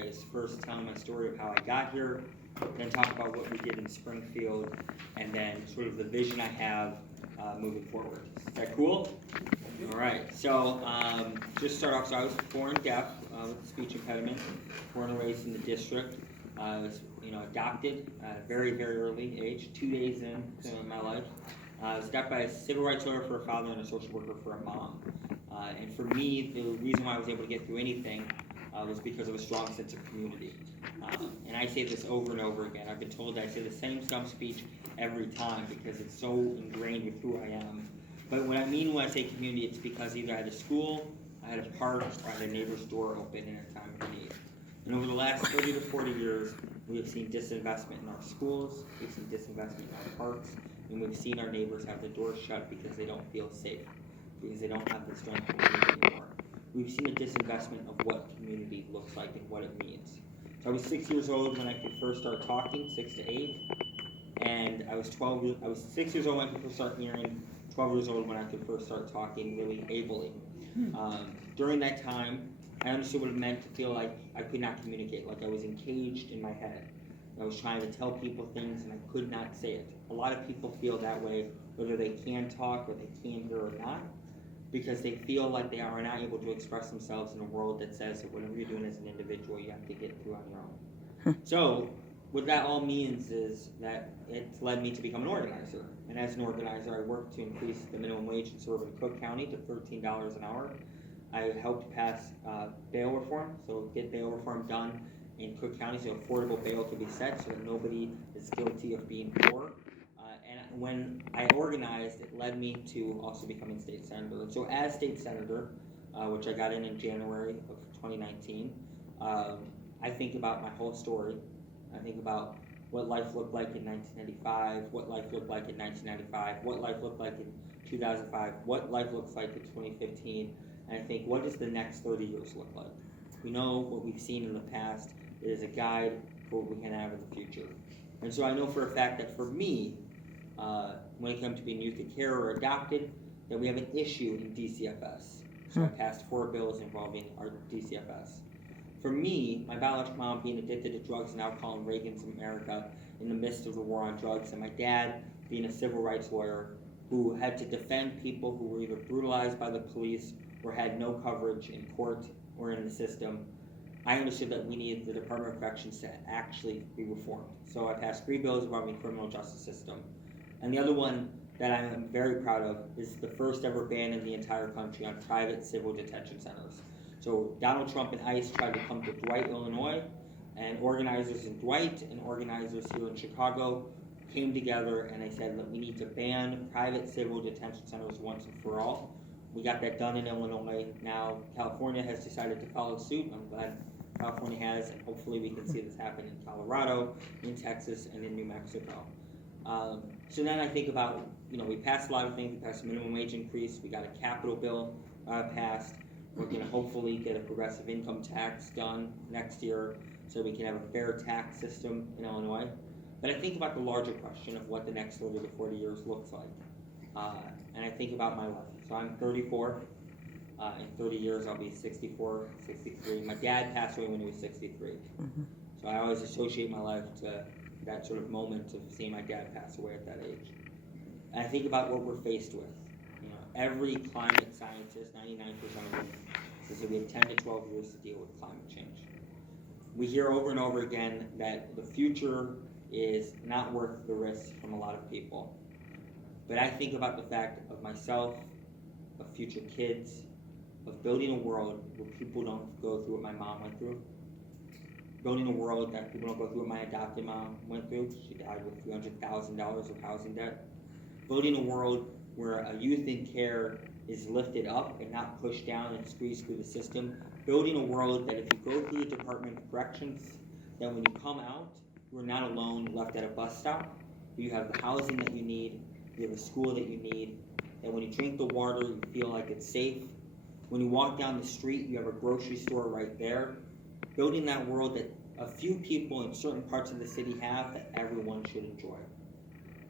ways. First, telling my story of how I got here, then talk about what we did in Springfield, and then sort of the vision I have moving forward. Is that cool? All right. So just start off. So I was born deaf with a speech impediment, born and raised in the district. I was, adopted at a very, very early age, 2 days into my life. I was adopted by a civil rights lawyer for a father and a social worker for a mom. And for me, the reason why I was able to get through anything was because of a strong sense of community. And I say this over and over again. I've been told that I say the same stump speech every time because it's so ingrained with who I am. But what I mean when I say community, it's because either I had a school, I had a park, or I had a neighbor's door open in a time of need. And over the last 30 to 40 years, we have seen disinvestment in our schools, we've seen disinvestment in our parks, and we've seen our neighbors have the doors shut because they don't feel safe, because they don't have the strength to move anymore. We've seen a disinvestment of what community looks like and what it means. So I was 6 years old when I could first start talking, 6 to 8, and I was 6 years old when I could first start hearing, 12 years old when I could first start talking really ably. During that time, I understood what it meant to feel like I could not communicate, like I was encaged in my head. I was trying to tell people things and I could not say it. A lot of people feel that way, whether they can talk or they can hear or not, because they feel like they are not able to express themselves in a world that says that whatever you're doing as an individual, you have to get through on your own. So what that all means is that it's led me to become an organizer. And as an organizer, I worked to increase the minimum wage in suburban Cook County to $13 an hour. I helped pass bail reform, so get bail reform done in Cook County so affordable bail could be set so that nobody is guilty of being poor. And when I organized, it led me to also becoming state senator. And so as state senator, which I got in January of 2019, I think about my whole story. I think about what life looked like in 1995, what life looked like in 1995, what life looked like in 2005, what life looks like in 2015, and I think, what does the next 30 years look like? We know what we've seen in the past. It is a guide for what we can have in the future. And so I know for a fact that for me, when it comes to being youth in care or adopted, that we have an issue in DCFS. So I passed 4 bills involving our DCFS. For me, my biological mom being addicted to drugs and alcohol in Reagan's America in the midst of the war on drugs, and my dad being a civil rights lawyer who had to defend people who were either brutalized by the police or had no coverage in court or in the system, I understood that we needed the Department of Corrections to actually be reformed. So I passed 3 bills involving the criminal justice system. And the other one that I am very proud of is the first ever ban in the entire country on private civil detention centers. So Donald Trump and ICE tried to come to Dwight, Illinois, and organizers in Dwight and organizers here in Chicago came together and they said that we need to ban private civil detention centers once and for all. We got that done in Illinois. Now California has decided to follow suit. I'm glad California has, and hopefully we can see this happen in Colorado, in Texas, and in New Mexico. So then I think about, we passed a lot of things. We passed a minimum wage increase. We got a capital bill passed. We're going to hopefully get a progressive income tax done next year so we can have a fair tax system in Illinois. But I think about the larger question of what the next 30 to 40 years looks like. And I think about my life. So I'm 34. In 30 years, I'll be 64, 63. My dad passed away when he was 63. So I always associate my life to that sort of moment of seeing my dad pass away at that age. And I think about what we're faced with. Every climate scientist, 99% of them, says that we have 10 to 12 years to deal with climate change. We hear over and over again that the future is not worth the risk from a lot of people. But I think about the fact of myself, of future kids, of building a world where people don't go through what my mom went through. Building a world that people don't go through what my adopted mom went through. She died with $300,000 of housing debt. Building a world where a youth in care is lifted up and not pushed down and squeezed through the system. Building a world that if you go through the Department of Corrections, that when you come out, you're not alone left at a bus stop. You have the housing that you need, you have a school that you need, and when you drink the water, you feel like it's safe. When you walk down the street, you have a grocery store right there. Building that world that a few people in certain parts of the city have that everyone should enjoy.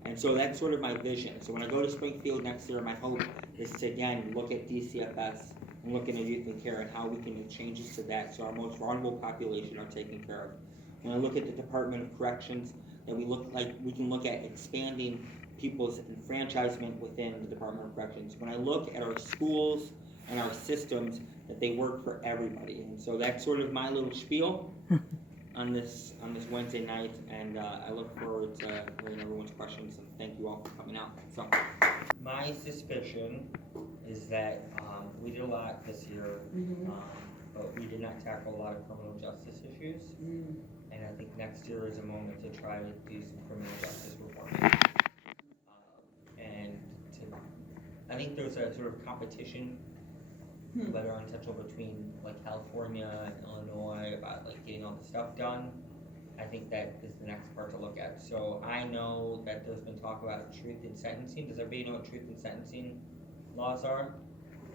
And so that's sort of my vision. So when I go to Springfield next year, my hope is to, again, look at DCFS and looking at youth and care and how we can make changes to that so our most vulnerable population are taken care of. When I look at the Department of Corrections, that we can look at expanding people's enfranchisement within the Department of Corrections. When I look at our schools and our systems, that they work for everybody. And so that's sort of my little spiel on this Wednesday night, and I look forward to hearing everyone's questions, and thank you all for coming out. So my suspicion is that we did a lot this year, but we did not tackle a lot of criminal justice issues, and I think next year is a moment to try to do some criminal justice reform. I think there's a sort of competition, whether untouchable, between like California and Illinois about like getting all the stuff done. I think that is the next part to look at. So I know that there's been talk about truth in sentencing. Does everybody know what truth in sentencing laws are?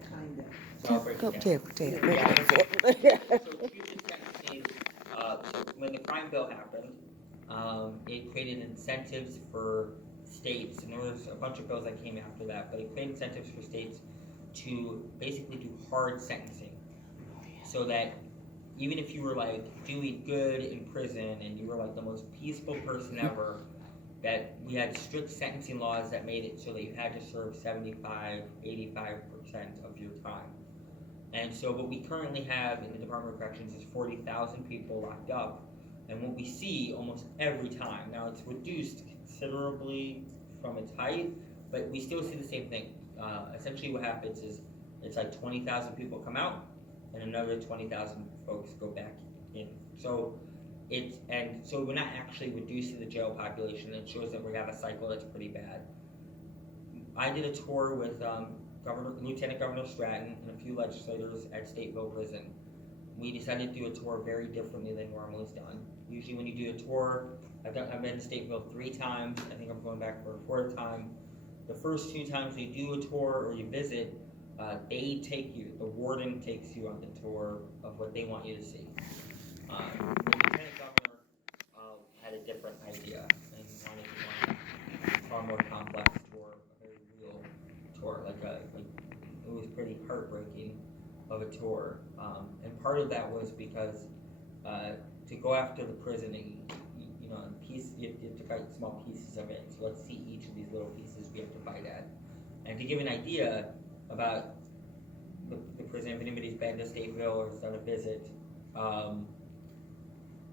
Kinda. So I'll break it down. Tell. So truth in sentencing, when the crime bill happened, it created incentives for states, and there was a bunch of bills that came after that, but it created incentives for states to basically do hard sentencing, so that even if you were like doing good in prison and you were like the most peaceful person ever, that we had strict sentencing laws that made it so that you had to serve 75, 85% of your time. And so what we currently have in the Department of Corrections is 40,000 people locked up, and what we see almost every time, now it's reduced considerably from its height, but we still see the same thing. Essentially what happens is it's like 20,000 people come out and another 20,000 folks go back in. So so we're not actually reducing the jail population. It shows that we have a cycle that's pretty bad. I did a tour with Lieutenant Governor Stratton and a few legislators at Stateville Prison. We decided to do a tour very differently than normally is done. Usually when you do a tour, I've been to Stateville 3 times. I think I'm going back for a 4th time. The first 2 times you do a tour or you visit, the warden takes you on the tour of what they want you to see. The Lieutenant Governor had a different idea and wanted to run a far more complex tour, a very real tour, it was pretty heartbreaking of a tour. And part of that was because to go after the prison, you have to bite small pieces of it. So let's see each of these little pieces we have to bite at. And to give an idea about the prison, if anybody's been to Stateville or has done a visit,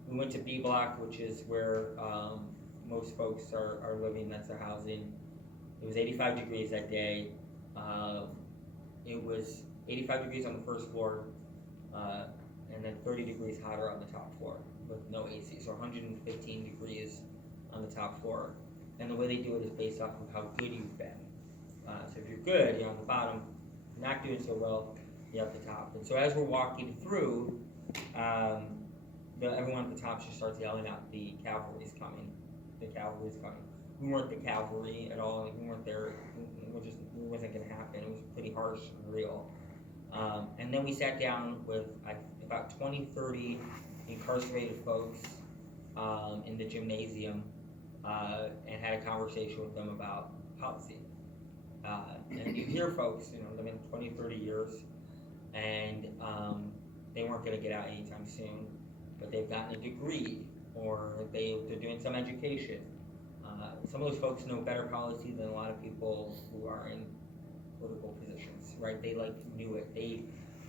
we went to B Block, which is where most folks are living, that's their housing. It was 85 degrees that day. It was 85 degrees on the first floor, and then 30 degrees hotter on the top floor with no AC, so 115 degrees on the top floor. And the way they do it is based off of how good you've been. So if you're good, you're on the bottom. If you're not doing so well, you're at the top. And so as we're walking through, everyone at the top just starts yelling out, "The cavalry's coming! The cavalry's coming!" We weren't the cavalry at all. We weren't there. It wasn't going to happen. It was pretty harsh and real. And then we sat down with about 20, 30 incarcerated folks in the gymnasium and had a conversation with them about policy. And you hear folks, they've been 20, 30 years, and they weren't going to get out anytime soon, but they've gotten a degree, or they're doing some education. Some of those folks know better policy than a lot of people who are in political positions, right? They knew it. They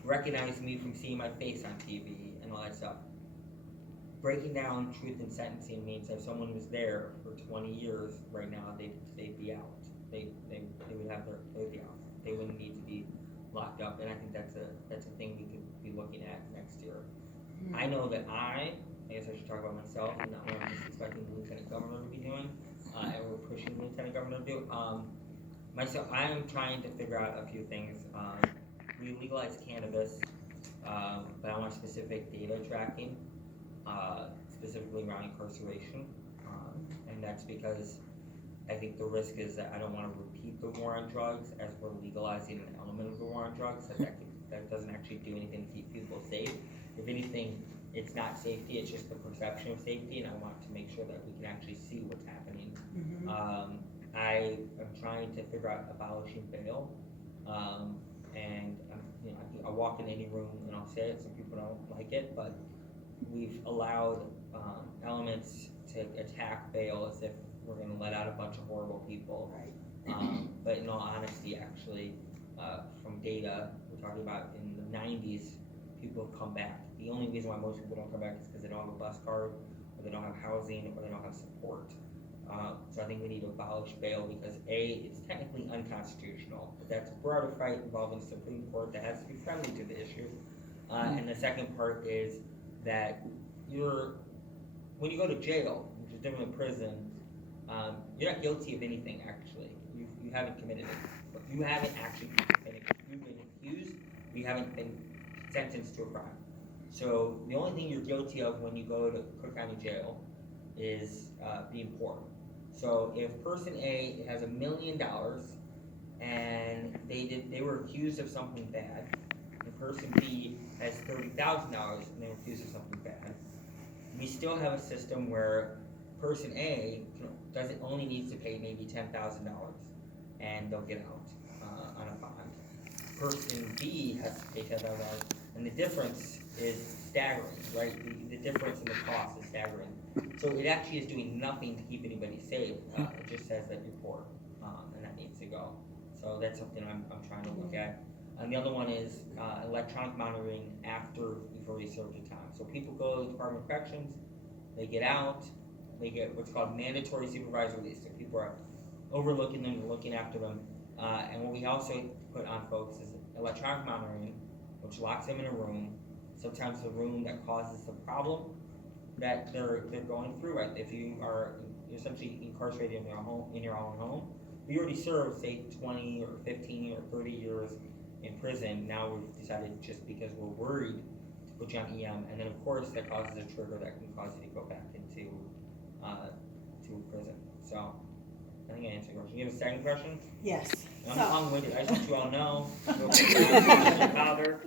recognized me from seeing my face on TV and all that stuff. Breaking down truth in sentencing means if someone was there for 20 years right now, they'd be out. They would have they'd be out. They wouldn't need to be locked up, and I think that's a thing we could be looking at next year. I know that I guess I should talk about myself and not what I'm expecting the Lieutenant Governor to be doing, and we're pushing the Lieutenant Governor to do. Myself, I am trying to figure out a few things. We legalized cannabis, but I want specific data tracking, specifically around incarceration, and that's because I think the risk is that I don't want to repeat the war on drugs as we're legalizing an element of the war on drugs. That doesn't actually do anything to keep people safe. If anything, it's not safety, it's just the perception of safety, and I want to make sure that we can actually see what's happening. I am trying to figure out abolishing bail, and a walk in any room and I'll say it. Some people don't like it, but we've allowed elements to attack bail as if we're going to let out a bunch of horrible people. Right. But in all honesty, actually, from data, we're talking about in the 90s, people have come back. The only reason why most people don't come back is because they don't have a bus card, or they don't have housing, or they don't have support. So I think we need to abolish bail because A, it's technically unconstitutional, but that's a broader fight involving the Supreme Court that has to be friendly to the issue. And the second part is that when you go to jail, which is different than prison, you're not guilty of anything actually. You haven't committed it. But you haven't actually you've been accused, you haven't been sentenced to a crime. So the only thing you're guilty of when you go to Cook County Jail is being poor. So if person A has $1 million and they were accused of something bad, and person B has $30,000 and they were accused of something bad, we still have a system where person A only needs to pay maybe $10,000 and they'll get out on a bond. Person B has to pay $10,000, and the difference is staggering, right? The difference in the cost is staggering. So it actually is doing nothing to keep anybody safe. It just says that you're poor, and that needs to go. So that's something I'm trying to look at. And the other one is electronic monitoring after you've already served your time. So people go to the Department of Corrections, they get out, they get what's called mandatory supervised release. So people are overlooking them, looking after them. And what we also put on folks is electronic monitoring, which locks them in a room. Sometimes the room that causes the problem that they're going through. Right? If you're essentially incarcerated in your own home, you already served say 20 or 15 or 30 years in prison. Now we've decided just because we're worried to put you on EM, and then of course that causes a trigger that can cause you to go back into to prison. So I think I answered your question. You have a second question? Yes. I'm long-winded. I just want you all know. I'm father.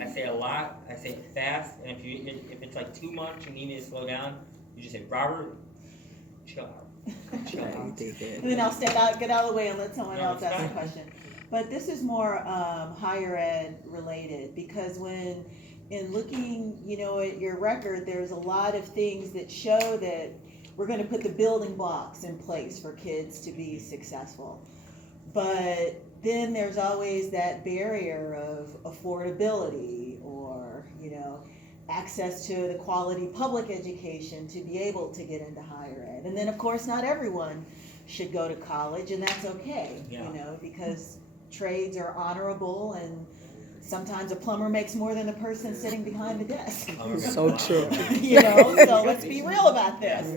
I say a lot. I say it fast, and if it's like too much, you need me to slow down. You just say, Robert, chill out. Chill out. And then I'll get out of the way and let someone else ask the question. But this is more higher ed related, because when in looking, at your record, there's a lot of things that show that we're going to put the building blocks in place for kids to be successful. But then there's always that barrier of affordability or, access to the quality public education to be able to get into higher ed. And then, of course, not everyone should go to college, and that's okay, because trades are honorable, and sometimes a plumber makes more than the person sitting behind the desk. So true. So let's be real about this.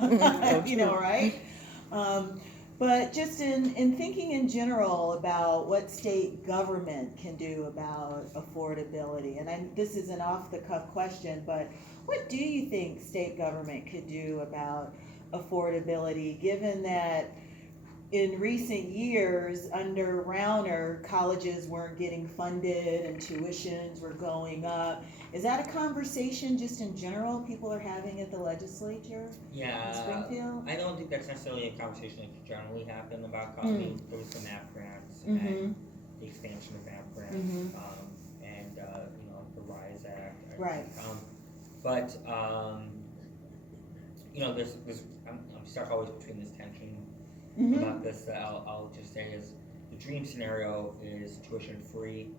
Right? But just in thinking in general about what state government can do about affordability, and this is an off-the-cuff question, but what do you think state government could do about affordability, given that in recent years, under Rauner, colleges weren't getting funded and tuitions were going up? Is that a conversation just in general people are having at the legislature in Springfield? I don't think that's necessarily a conversation that generally happen about college. There was some MAP grants and the expansion of MAP grants and the RISE Act. Right. But there's I'm stuck always between this tension about this that I'll just say is the dream scenario is tuition free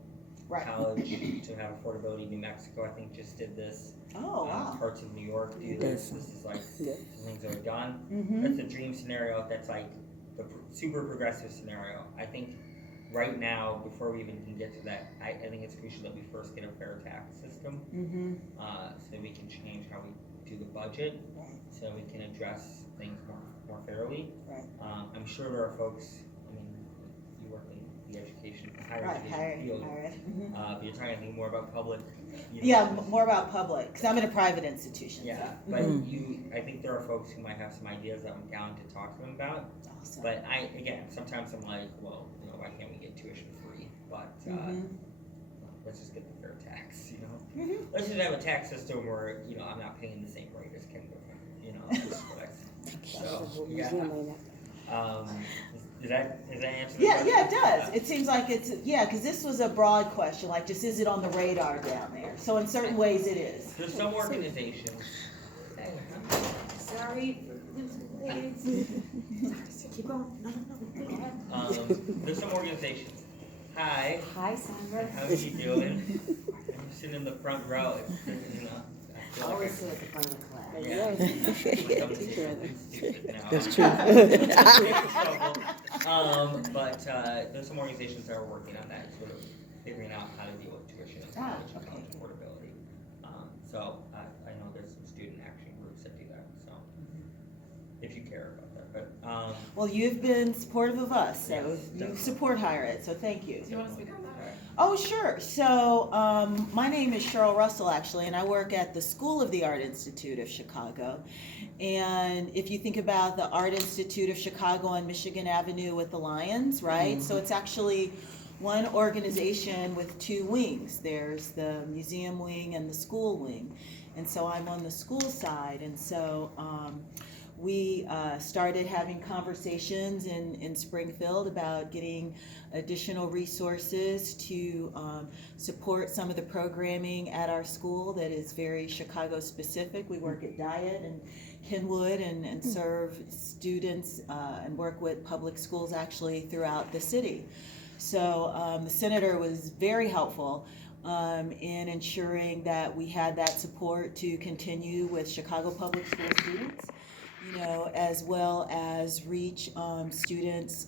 college to have affordability. New Mexico, I think, just did this. Oh, wow. Parts of New York do this. This is like things that are done. That's the dream scenario. That's like the super progressive scenario. I think right now, before we even can get to that, I think it's crucial that we first get a fair tax system so that we can change how we do the budget, so we can address things more fairly. Right. I'm sure there are folks, you work in the education, higher education field, but you're talking, I think, more about public. More about public, because I'm in a private institution. Yeah, so. but I think there are folks who might have some ideas that I'm down to talk to them about. Awesome. But sometimes I'm like, well, why can't we get tuition free? But let's just get the fair tax, Let's just have a tax system where, I'm not paying the same rate as Kim Griffin, that's what I think. So, Does that answer the Yeah, question? yeah, it does. It seems like it's, yeah, because this was a broad question, like just is it on the radar down there? So in certain ways it is. There's some organizations. Sorry. Keep going. No, go ahead. There's some organizations. Hi. Hi, Sandra. How are you doing? I'm sitting in the front row. It's, you know. I feel like Always sit at the front of the class. Yeah. That's true. But there's some organizations that are working on that, sort of figuring out how to deal with tuition and college and college affordability. So I know there's some student action groups that do that. So if you care about that, but Well, you've been supportive of us, so Yes, you definitely. support higher ed, so thank you. Do you want to speak on that? Oh, sure. So, my name is Cheryl Russell, actually, and I work at the School of the Art Institute of Chicago. And if you think about the Art Institute of Chicago on Michigan Avenue with the Lions, right? So it's actually one organization with two wings. There's the museum wing and the school wing. And so I'm on the school side. And so, we started having conversations in Springfield about getting additional resources to support some of the programming at our school that is very Chicago specific. We work at Diet and Kenwood and serve students and work with public schools actually throughout the city. So the senator was very helpful in ensuring that we had that support to continue with Chicago public school students, you know, as well as reach students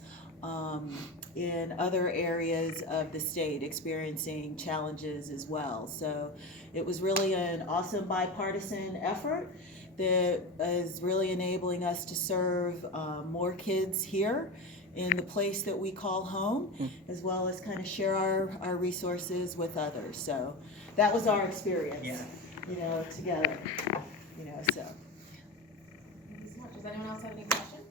in other areas of the state experiencing challenges as well. So it was really an awesome bipartisan effort that is really enabling us to serve more kids here in the place that we call home, as well as kind of share our resources with others. So that was our experience, Yeah. you know, together, you know, so. Thank you so much. Does anyone else have any questions?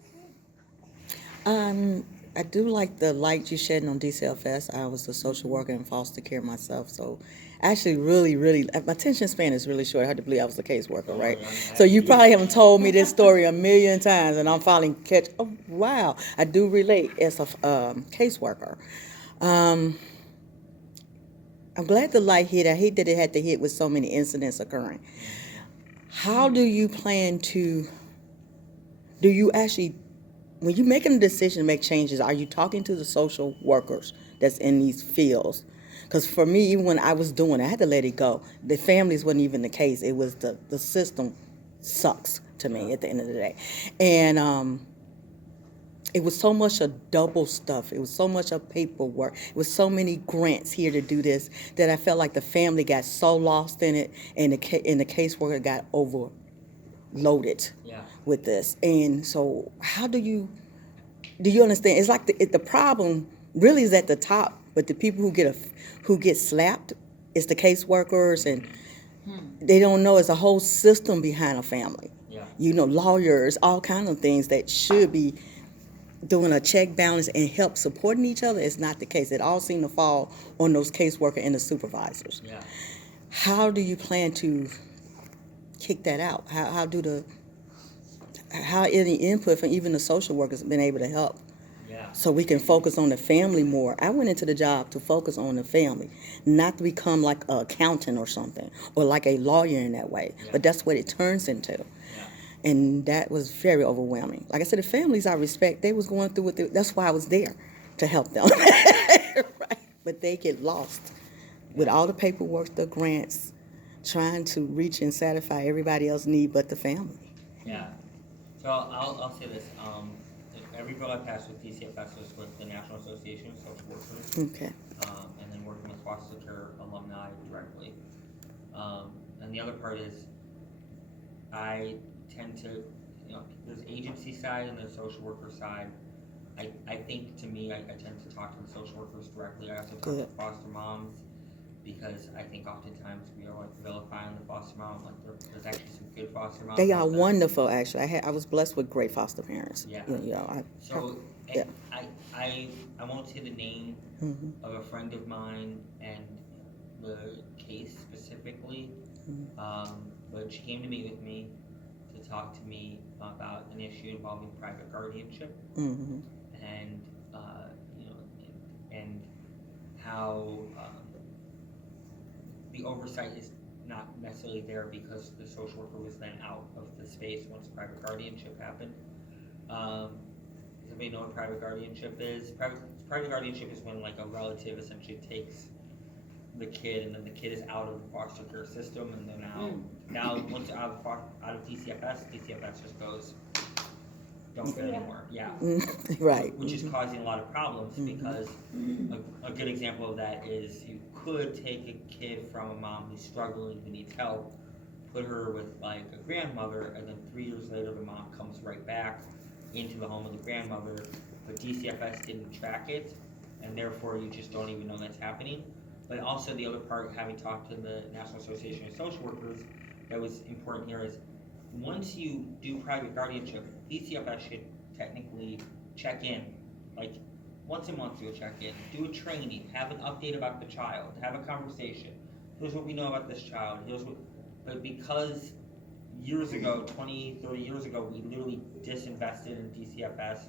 I do like the light you shedding on DCFS. I was a social worker in foster care myself, so actually really, my attention span is really short. I had to believe I was a caseworker, right? So you probably haven't told me this story a million times, and I'm finally oh, wow, I do relate as a caseworker. I'm glad the light hit. I hate that it had to hit with so many incidents occurring. How do you plan to, do you actually, when you're making a decision to make changes, are you talking to the social workers that's in these fields? Because for me, even when I was doing it, I had to let it go. The families wasn't even the case. It was the system sucks to me at the end of the day. And it was so much of double stuff. It was so much of paperwork. It was so many grants here to do this that I felt like the family got so lost in it, and the caseworker got overloaded with this. And so how do you understand? It's like the problem really is at the top, but the people who get slapped is the caseworkers, and they don't know it's a whole system behind a family. Yeah. You know, lawyers, all kinds of things that should be doing a check balance and help supporting each other. Is not the case. It all seemed to fall on those caseworkers and the supervisors. Yeah. How do you plan to kick that out? How any input from even the social workers have been able to help? Yeah. So we can focus on the family more. I went into the job to focus on the family, not to become like an accountant or something, or like a lawyer in that way. Yeah. But that's what it turns into. Yeah. And that was very overwhelming. Like I said, the families I respect, they was going through it. That's why I was there, to help them. Right? But they get lost with all the paperwork, the grants, trying to reach and satisfy everybody else's need but the family. Yeah. So I'll say this. Every bill I passed with DCFS was with the National Association of Social Workers. Okay. And then working with foster care alumni directly. And the other part is, I tend to, you know, there's agency side and there's social worker side. I think, to me, I tend to talk to the social workers directly. I also talk to foster moms, because I think oftentimes we are like vilifying the foster mom. Like there's actually some good foster moms. They are out there. wonderful, actually. I was blessed with great foster parents. Yeah. You know, And I won't say the name Mm-hmm. of a friend of mine and the case specifically, but she came to meet with me to talk to me about an issue involving private guardianship. Mm-hmm. And how the oversight is not necessarily there because the social worker was then out of the space once private guardianship happened. Does anybody know what private guardianship is? Private guardianship is when like a relative essentially takes the kid and then the kid is out of the foster care system and then now once they're out of DCFS just goes, don't go anymore. Yeah. Right. Which is causing a lot of problems because a good example of that is you could take a kid from a mom who's struggling, who needs help, put her with like a grandmother, and then 3 years later the mom comes right back into the home of the grandmother, but DCFS didn't track it, and therefore you just don't even know that's happening. But also the other part, having talked to the National Association of Social Workers, that was important here is once you do private guardianship, DCFS should technically check in, like once a month you'll check in, do a training, have an update about the child, have a conversation. Here's what we know about this child, but because years ago, 20, 30 years ago, we literally disinvested in DCFS,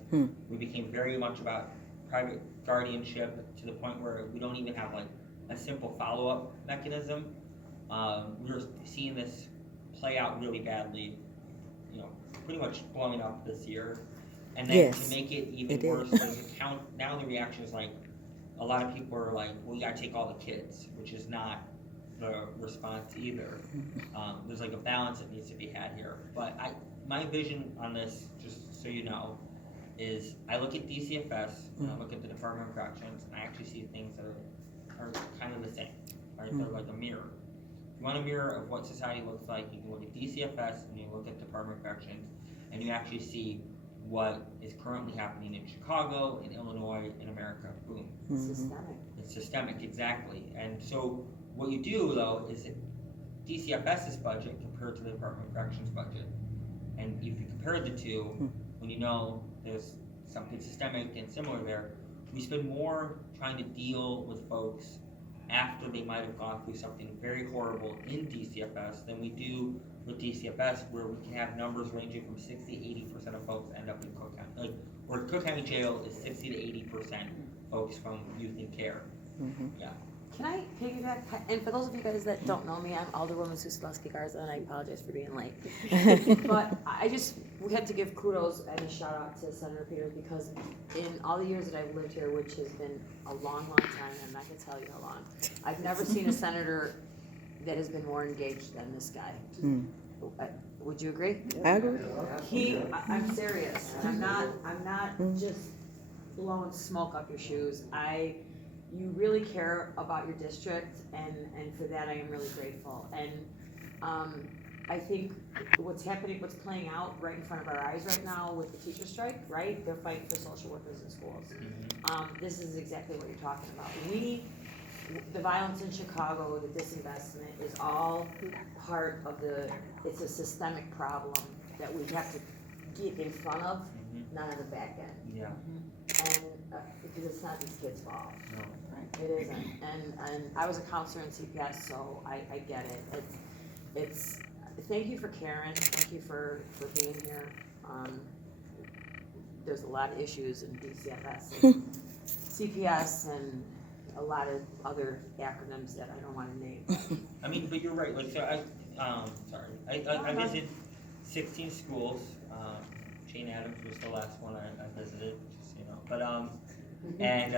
we became very much about private guardianship to the point where we don't even have like a simple follow-up mechanism. We're seeing this play out really badly, pretty much blowing up this year. And then to make it even worse, there's now the reaction is like, a lot of people are like, well, you gotta take all the kids, which is not the response either. There's like a balance that needs to be had here. But my vision on this, just so you know, is I look at DCFS, and I look at the Department of Corrections, and I actually see things that are kind of the same, right? They're like a mirror. If you want a mirror of what society looks like, you can look at DCFS and you look at Department of Corrections, and you actually see what is currently happening in Chicago, in Illinois, in America. Boom. Systemic. It's systemic, exactly. And so what you do, though, is DCFS's budget compared to the Department of Corrections budget. And if you compare the two, when you know there's something systemic and similar there, we spend more trying to deal with folks after they might have gone through something very horrible in DCFS than we do with DCFS, where we can have numbers ranging from 60 to 80% of folks end up in Cook County. Like, where Cook County Jail is 60 to 80% folks from youth in care. Yeah. Can I piggyback? And for those of you guys that don't know me, I'm Alderwoman Susilowski Garza, and I apologize for being late. But we had to give kudos and a shout out to Senator Peters, because in all the years that I've lived here, which has been a long, long time, and I can tell you how long, I've never seen a senator that has been more engaged than this guy. Would you agree? I agree. I'm serious, and I'm not just blowing smoke up your shoes. You really care about your district, and for that I am really grateful. And I think what's playing out right in front of our eyes right now with the teacher strike, right? They're fighting for social workers in schools. This is exactly what you're talking about. The violence in Chicago, the disinvestment is all part of it's a systemic problem that we have to get in front of, not on the back end. Yeah. And because it's not these kids' fault. No. It isn't. And I was a counselor in CPS, so I get it. It's thank you for Karen. Thank you for being here. There's a lot of issues in DCFS and CPS and a lot of other acronyms that I don't want to name. I mean, but you're right. Like, so I visited 16 schools. Jane Addams was the last one I visited, just, But and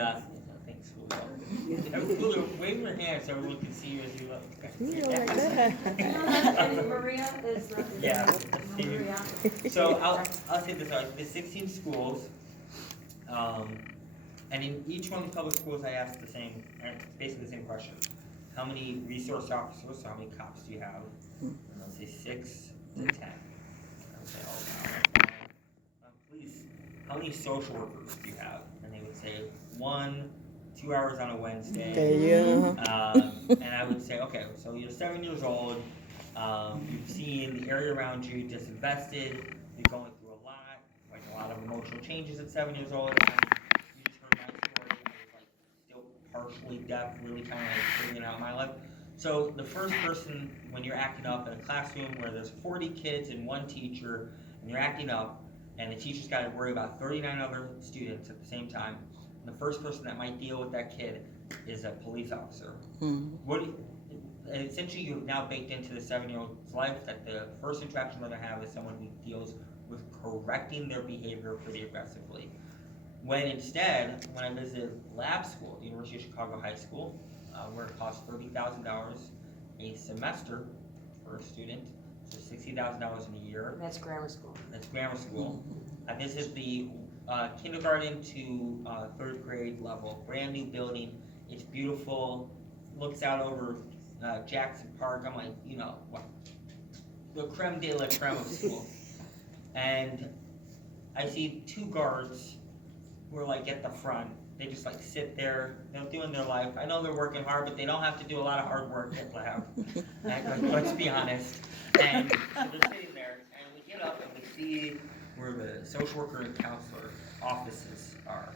thanks. Wave your hand so everyone can see you as you look. And Maria is yeah. Maria. So I'll say this: the 16 schools, and in each one of the public schools, I asked basically the same question: how many resource officers? So how many cops do you have? And they'll say 6 to 10. I'll say, oh wow. Please, how many social workers do you have? And they would say 1, 2 hours on a Wednesday. And I would say, okay, so you're 7 years old. You've seen the area around you disinvested. You're going through a lot of emotional changes at 7 years old. And you just heard my story. I was still partially deaf, really kind of figuring out my life. So the first person, when you're acting up in a classroom where there's 40 kids and 1 teacher, and you're acting up, and the teacher's got to worry about 39 other students at the same time, and the first person that might deal with that kid is a police officer. Mhm. Essentially you've now baked into the 7-year-old's life that the first interaction they're gonna have is someone who deals with correcting their behavior pretty aggressively. When instead, when I visited lab school, the University of Chicago High School, where it costs $30,000 a semester for a student, so $60,000 in a year. That's grammar school. That's grammar school. I visited the kindergarten to 3rd grade level, brand new building. It's beautiful, looks out over Jackson Park. I'm like, what? The creme de la creme of school. And I see 2 guards who are like at the front. They just like sit there, they're doing their life. I know they're working hard, but they don't have to do a lot of hard work at lab. Let's be honest. And so they're sitting there, and we get up and we see where the social worker and counselor offices are.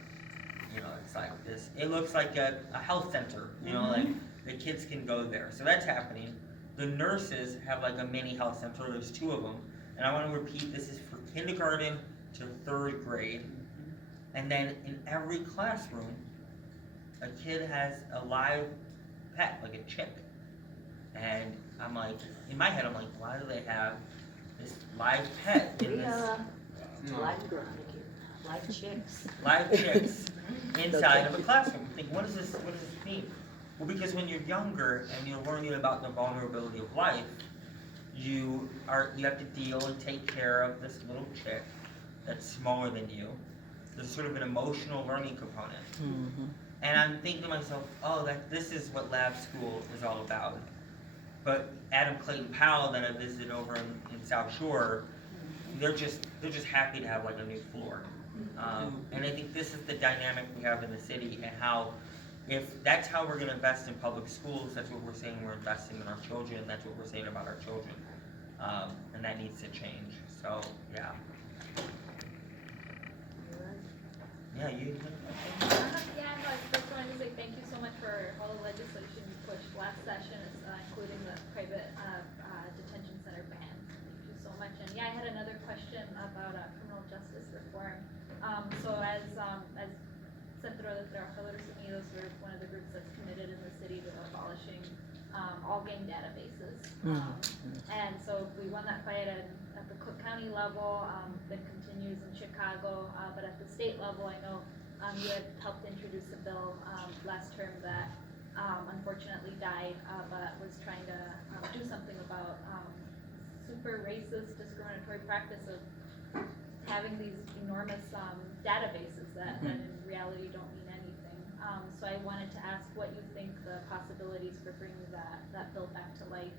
It's like this. It looks like a health center. Like the kids can go there. So that's happening. The nurses have like a mini health center. There's 2 of them, and I want to repeat. This is for kindergarten to 3rd grade. And then in every classroom, a kid has a live pet, like a chick. And I'm like, in my head, I'm like, why do they have this live pet in this? Live chicks. Live chicks inside of a classroom. You think, what does this mean? Well, because when you're younger and you're learning about the vulnerability of life, you have to deal and take care of this little chick that's smaller than you. There's sort of an emotional learning component. Mm-hmm. And I'm thinking to myself, this is what lab school is all about. But Adam Clayton Powell that I visited over in South Shore, they're just happy to have like a new floor. And I think this is the dynamic we have in the city, and how, if that's how we're going to invest in public schools, that's what we're saying we're investing in our children, that's what we're saying about our children. And that needs to change. So, yeah. Yeah, you. Yeah, no, I just wanted to say thank you so much for all the legislation you pushed last session, including the private detention center ban. Thank you so much. And yeah, I had another question about criminal justice reform. So as Centro de Trabajadores Unidos, we're one of the groups that's committed in the city to abolishing all gang databases. And so we won that fight at the Cook County level, that continues in Chicago, but at the state level, I know you had helped introduce a bill last term that unfortunately died, but was trying to do something about super racist, discriminatory practice of having these enormous databases that in reality don't mean anything. So I wanted to ask what you think the possibilities for bringing that bill back to life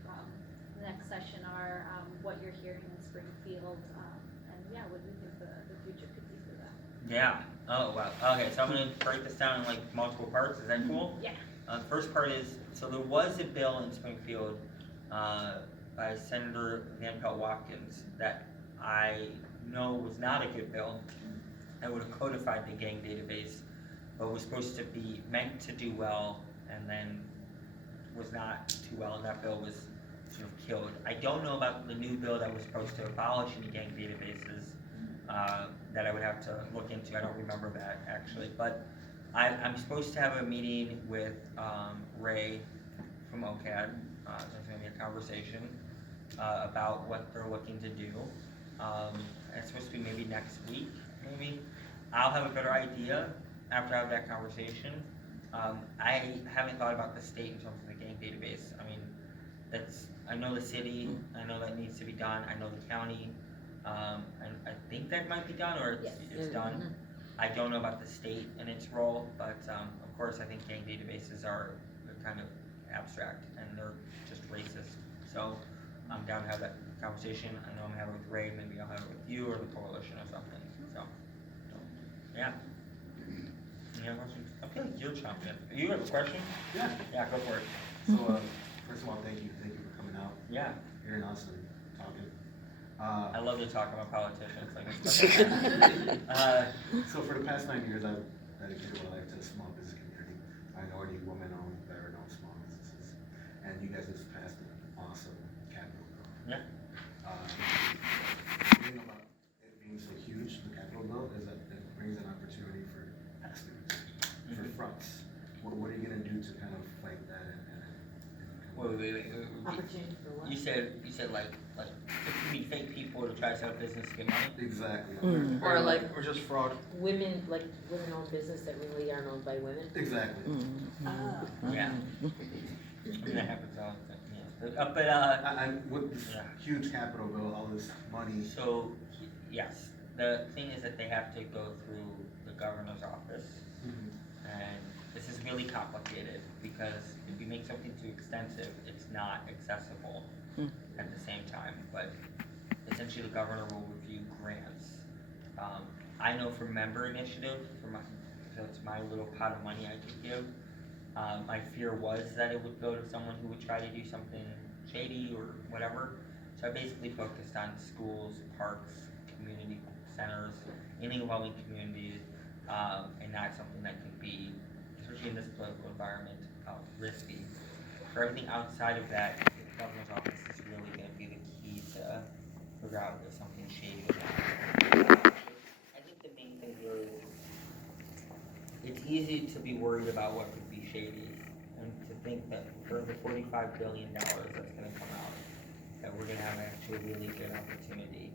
the next session are, what you're hearing in Springfield, and yeah, what do you think the future could be for that? Yeah. Oh, wow. Okay, so I'm going to break this down in like multiple parts. Is that cool? Yeah. The first part is, so there was a bill in Springfield by Senator Van Pelt Watkins that I know was not a good bill. That would have codified the gang database, but was supposed to be meant to do well, and then was not too well, and that bill was sort of killed. I don't know about the new bill that was supposed to abolish any gang databases that I would have to look into. I don't remember that actually, but I'm supposed to have a meeting with Ray from OCAD. There's going to be a conversation about what they're looking to do. It's supposed to be maybe next week, maybe. I'll have a better idea after I have that conversation. I haven't thought about the state in terms of the gang database. I mean, I know the city, I know that needs to be done, I know the county, and I think that might be done, or it's done. I don't know about the state and its role, but of course I think gang databases are kind of abstract and they're just racist. So I'm down to have that conversation. I know I'm having it with Ray, maybe I'll have it with you or the coalition or something. So yeah. Any other questions? I feel like you're chomping. You have a question? Yeah. Yeah, go for it. So, first of all, thank you for coming out, Yeah. hearing us and talking. I love to talk about politicians. Like So for the past 9 years, I've dedicated my life to the small business community, minority, women-owned, veteran-owned small businesses, and you guys just passed an awesome capital bill. Yeah. The thing about it being so huge, the capital bill, is that it brings an opportunity for pass-throughs, for fronts. What are you gonna do Opportunity for what? You said like you mean fake people to try to set up business to get money? Exactly. Mm. Or like- or just fraud. Women, like women-owned business that really aren't owned by women? Exactly. Ah. Yeah. I mean, that happens all the time, yeah. But, And with this Yeah. huge capital bill, all this money. so, yes, the thing is that they have to go through the governor's office. And this is really complicated because if you make something too extensive, it's not accessible at the same time. But essentially, the governor will review grants. I know for member initiative, so it's my little pot of money I could give. My fear was that it would go to someone who would try to do something shady or whatever. So I basically focused on schools, parks, community centers, anything involving communities, and not something that could be, especially in this political environment, risky. For everything outside of that, the governor's office is really going to be the key to figure out if there's something shady or not. I think the main thing here is it's easy to be worried about what could be shady and to think that for the $45 billion that's going to come out, that we're going to have actually a really good opportunity.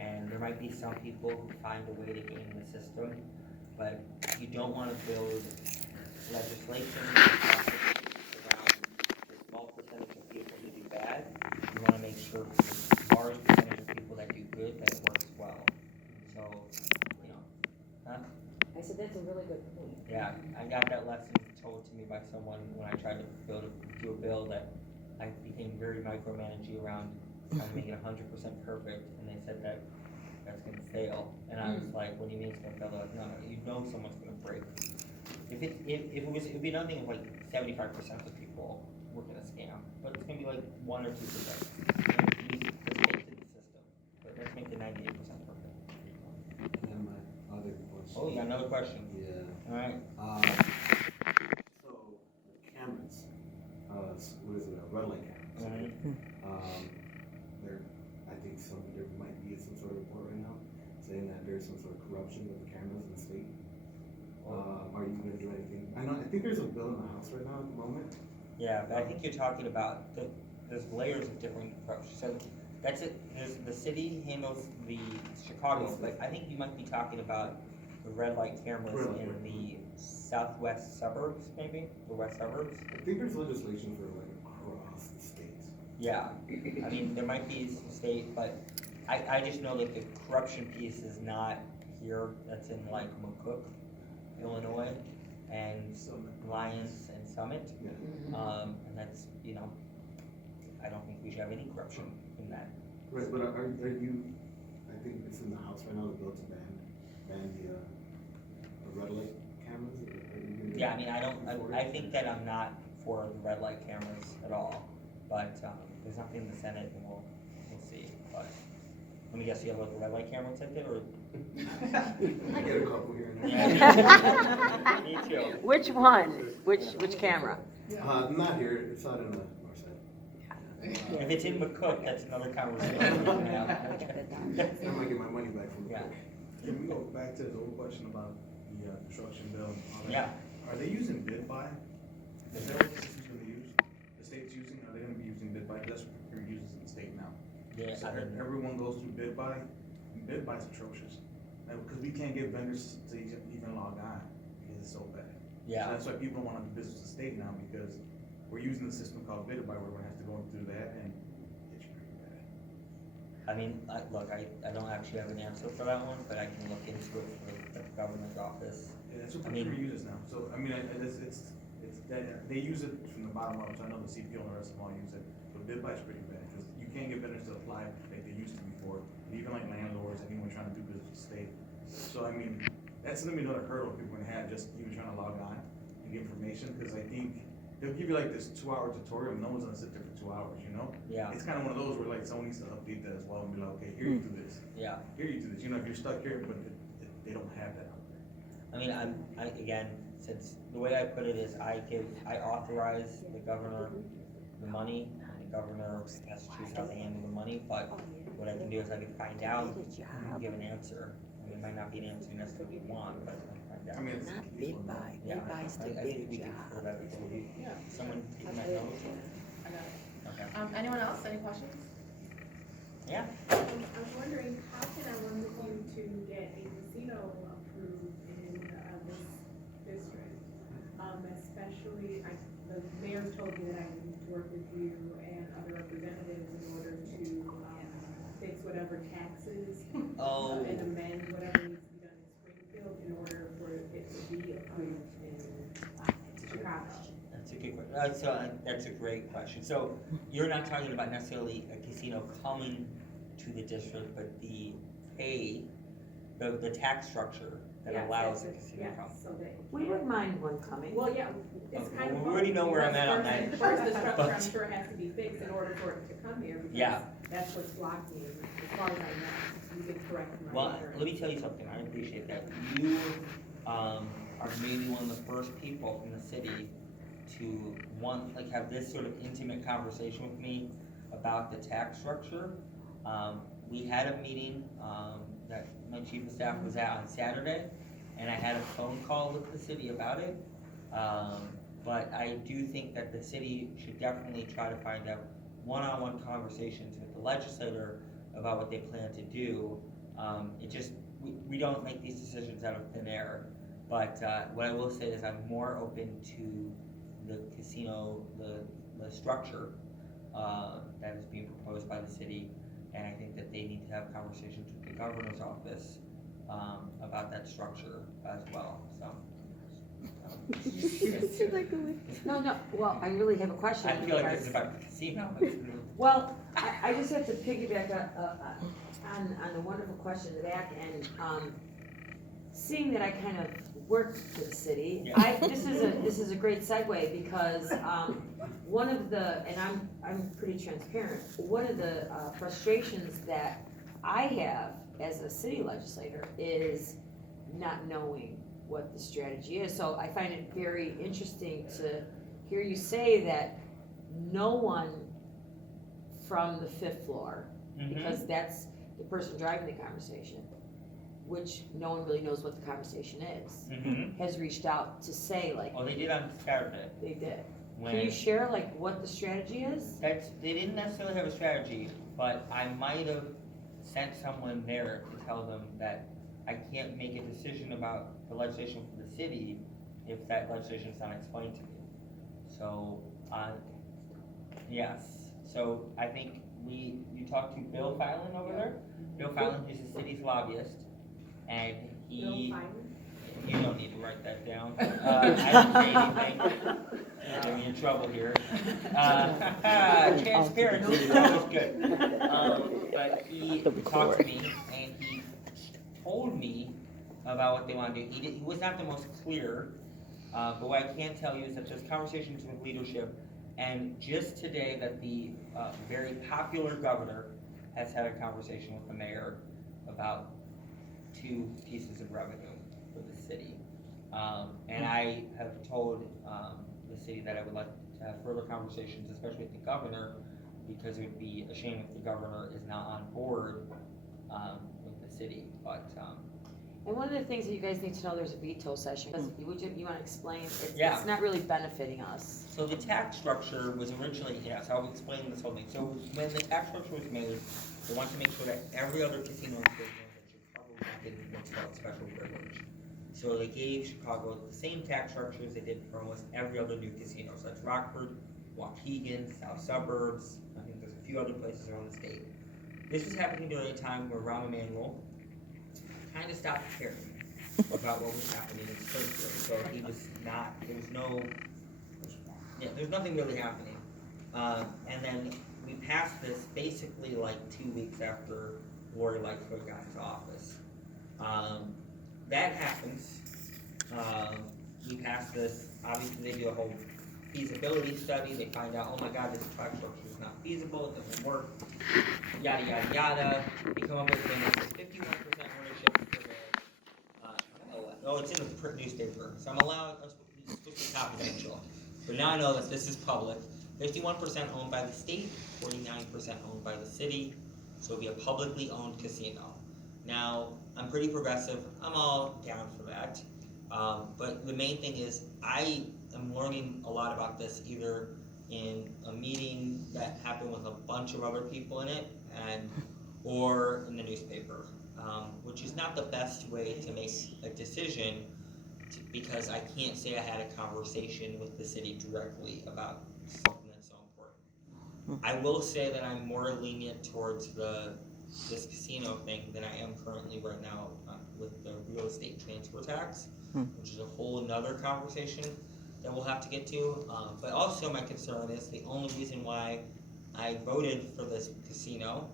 And there might be some people who find a way to game the system, but you don't want to build legislation around the small percentage of people who do bad. You want to make sure for the large percentage of people that do good, that it works well. So, I said, that's a really good point. yeah, I got that lesson told to me by someone when I tried to do a bill that I became very micromanaging around trying to make it 100% perfect, and they said that that's gonna fail. And I was like, what do you mean it's gonna fail? They're like, no, you know someone's gonna break. It'd be nothing if like 75% of the people were gonna scam, but it's gonna be like 1 or 2%. And use the state to the system, but let's make the 98% perfect. And my other question. Oh, you got another question? Yeah. All right. So the cameras, what is it, red light cameras? There, I think there might be some sort of report right now saying that there's some sort of corruption with the cameras in the state. Are you going to do anything? I think there's a bill in the House right now at the moment. Yeah, but I think you're talking about there's layers of different corruption. So that's it. The city handles the Chicago, but I think you might be talking about the red light cameras in the southwest suburbs, maybe the west suburbs. I think there's legislation for like across the state. Yeah, I mean there might be some state, but I just know that the corruption piece is not here. That's in like McCook, Illinois, and Lyons and Summit. Yeah. And that's, I don't think we should have any corruption in that. Right, but are you, I think it's in the House right now, the bill to ban the red light cameras? Are you gonna Yeah, I mean, I it? think that I'm not for the red light cameras at all, but, there's nothing in the Senate and we'll see, but, let me guess, you have like a red light camera ticket, or? I get a couple here and there. Yeah. Me too. Which one? Which camera? Not here, it's not in the north side. If it's in McCook, that's another conversation. I might get my money back from the Yeah. book. Can we go back to the old question about the construction bill and all that? Yeah. Are they using bid buy? Is that what the system's gonna use? The state's using, are they gonna be using bid buy? That's what procurement uses in the state now. Yeah, So I mean, everyone goes through bid buy, and bid buy's atrocious. Because we can't get vendors to even log on, because it's so bad. So yeah, that's why people don't wanna do business with the state now, because we're using the system called bid buy, we're gonna have to go through that, and it's pretty bad. I mean, look, I don't actually have an answer for that one, but I can look into it for the governor's office. Yeah, that's what I mean- procurement uses now, so, I mean, it's that, they use it from the bottom up, so I know the CPO and the rest of them all use it, but bid buy's pretty bad, because you can't get vendors to apply like they used to before, and even like landlords, anyone trying to do business with the state. So, I mean, that's gonna be another hurdle people are gonna have, just even trying to log on and get information, because I think they'll give you like this 2-hour tutorial, and no one's gonna sit there for 2 hours, you know? Yeah, It's kinda one of those where like someone needs to update that as well, and be like, okay, here you do this, yeah. here you do this, you know, if you're stuck here, but they don't have that out there. I mean, again, since the way I put it is I authorize the governor the money, and the governor has to choose how they handle the money, but what I can do is I can find out and give an answer. I mean, it might not be an answer necessarily we want, but I can find out. I mean, it's. Not bid buy. Yeah, Bid buy's the I think bid we can job. pull that, maybe someone take my notes. any questions? Yeah. I'm wondering, how can I work with you to get a casino approved in this district? Especially, the mayor told me that I need to work with you and other representatives in order to fix whatever taxes Oh. and amend whatever needs to be done in Springfield in order for it to be approved in Chicago. That's a good question. That's a great question. So you're not talking about necessarily a casino coming to the district, but the tax structure that Yes, allows a yes, casino yes, to come. so that. We wouldn't mind one coming. Well, yeah, it's kind of. We already know where I'm at on that. First, the structure, But- I'm sure, has to be fixed in order for it to come here, Yeah. because that's what's blocking, as far as I know. You can correct my Well, ignorance. let me tell you something. I appreciate that. You are maybe one of the first people in the city to have this sort of intimate conversation with me about the tax structure. We had a meeting that my chief of staff was at on Saturday, and I had a phone call with the city about it. But I do think that the city should definitely try to find out one-on-one conversations with the legislator about what they plan to do. We don't make these decisions out of thin air. But what I will say is I'm more open to the casino, the structure that is being proposed by the city. And I think that they need to have conversations with the governor's office about that structure as well, so. No, well, I really have a question. I feel like because- this is about the casino. but- Well, I just have to piggyback on the wonderful question of that, and, seeing that I kind of work for the city, Yeah. this is a great segue, because, one of the, and I'm pretty transparent, one of the frustrations that I have as a city legislator is not knowing what the strategy is. So I find it very interesting to hear you say that no one from the fifth floor, Mhm. because that's the person driving the conversation, which no one really knows what the conversation is, Mhm. has reached out to say, like, Well, they did on Saturday. they did. Can When you share, like, what the strategy is? they didn't necessarily have a strategy, but I might have sent someone there to tell them that I can't make a decision about the legislation for the city if that legislation is not explained to me. So, yes, so I think you talked to Bill Filan over there. Bill Filan, who's the city's lobbyist, and Bill he, Filan? you don't need to write that down. I didn't say anything. You're getting me in trouble here. Transparency, that was good. But he talked to me and he told me about what they want to do. He was not the most clear, but what I can tell you is that there's conversations with leadership, and just today that the very popular governor has had a conversation with the mayor about 2 pieces of revenue for the city. And I have told the city that I would like to have further conversations, especially with the governor, because it would be a shame if the governor is not on board with the city. But And one of the things that you guys need to know, there's a veto session. You wanna explain? Yeah. It's not really benefiting us. so the tax structure was originally, so I'll explain this whole thing. So when the tax structure was made, they wanted to make sure that every other casino in the state knows that Chicago was not getting what's called special privilege. So they gave Chicago the same tax structure as they did for almost every other new casino. So that's Rockford, Waukegan, South Suburbs. I think there's a few other places around the state. This was happening during a time where Rahm Emanuel kind of stopped caring about what was happening in Springfield. So he was not, there's nothing really happening. And then we passed this basically like 2 weeks after Lori Lightfoot got into office. That happens. We passed this, obviously they do a whole feasibility study, they find out, oh my god, this tax structure is not feasible, it doesn't work, yada yada yada. We come up with a thing that says 51% ownership for the, it's in the print newspaper, so I'm allowed, it's supposed to be confidential. But now I know that this is public. 51% owned by the state, 49% owned by the city, so it'll be a publicly owned casino. Now, I'm pretty progressive, I'm all down for that. But the main thing is, I am learning a lot about this either in a meeting that happen with a bunch of other people in it, or in the newspaper, which is not the best way to make a decision, because I can't say I had a conversation with the city directly about something that's so important. I will say that I'm more lenient towards this casino thing than I am currently right now with the real estate transfer tax, which is a whole another conversation that we'll have to get to. But also my concern is the only reason why I voted for this casino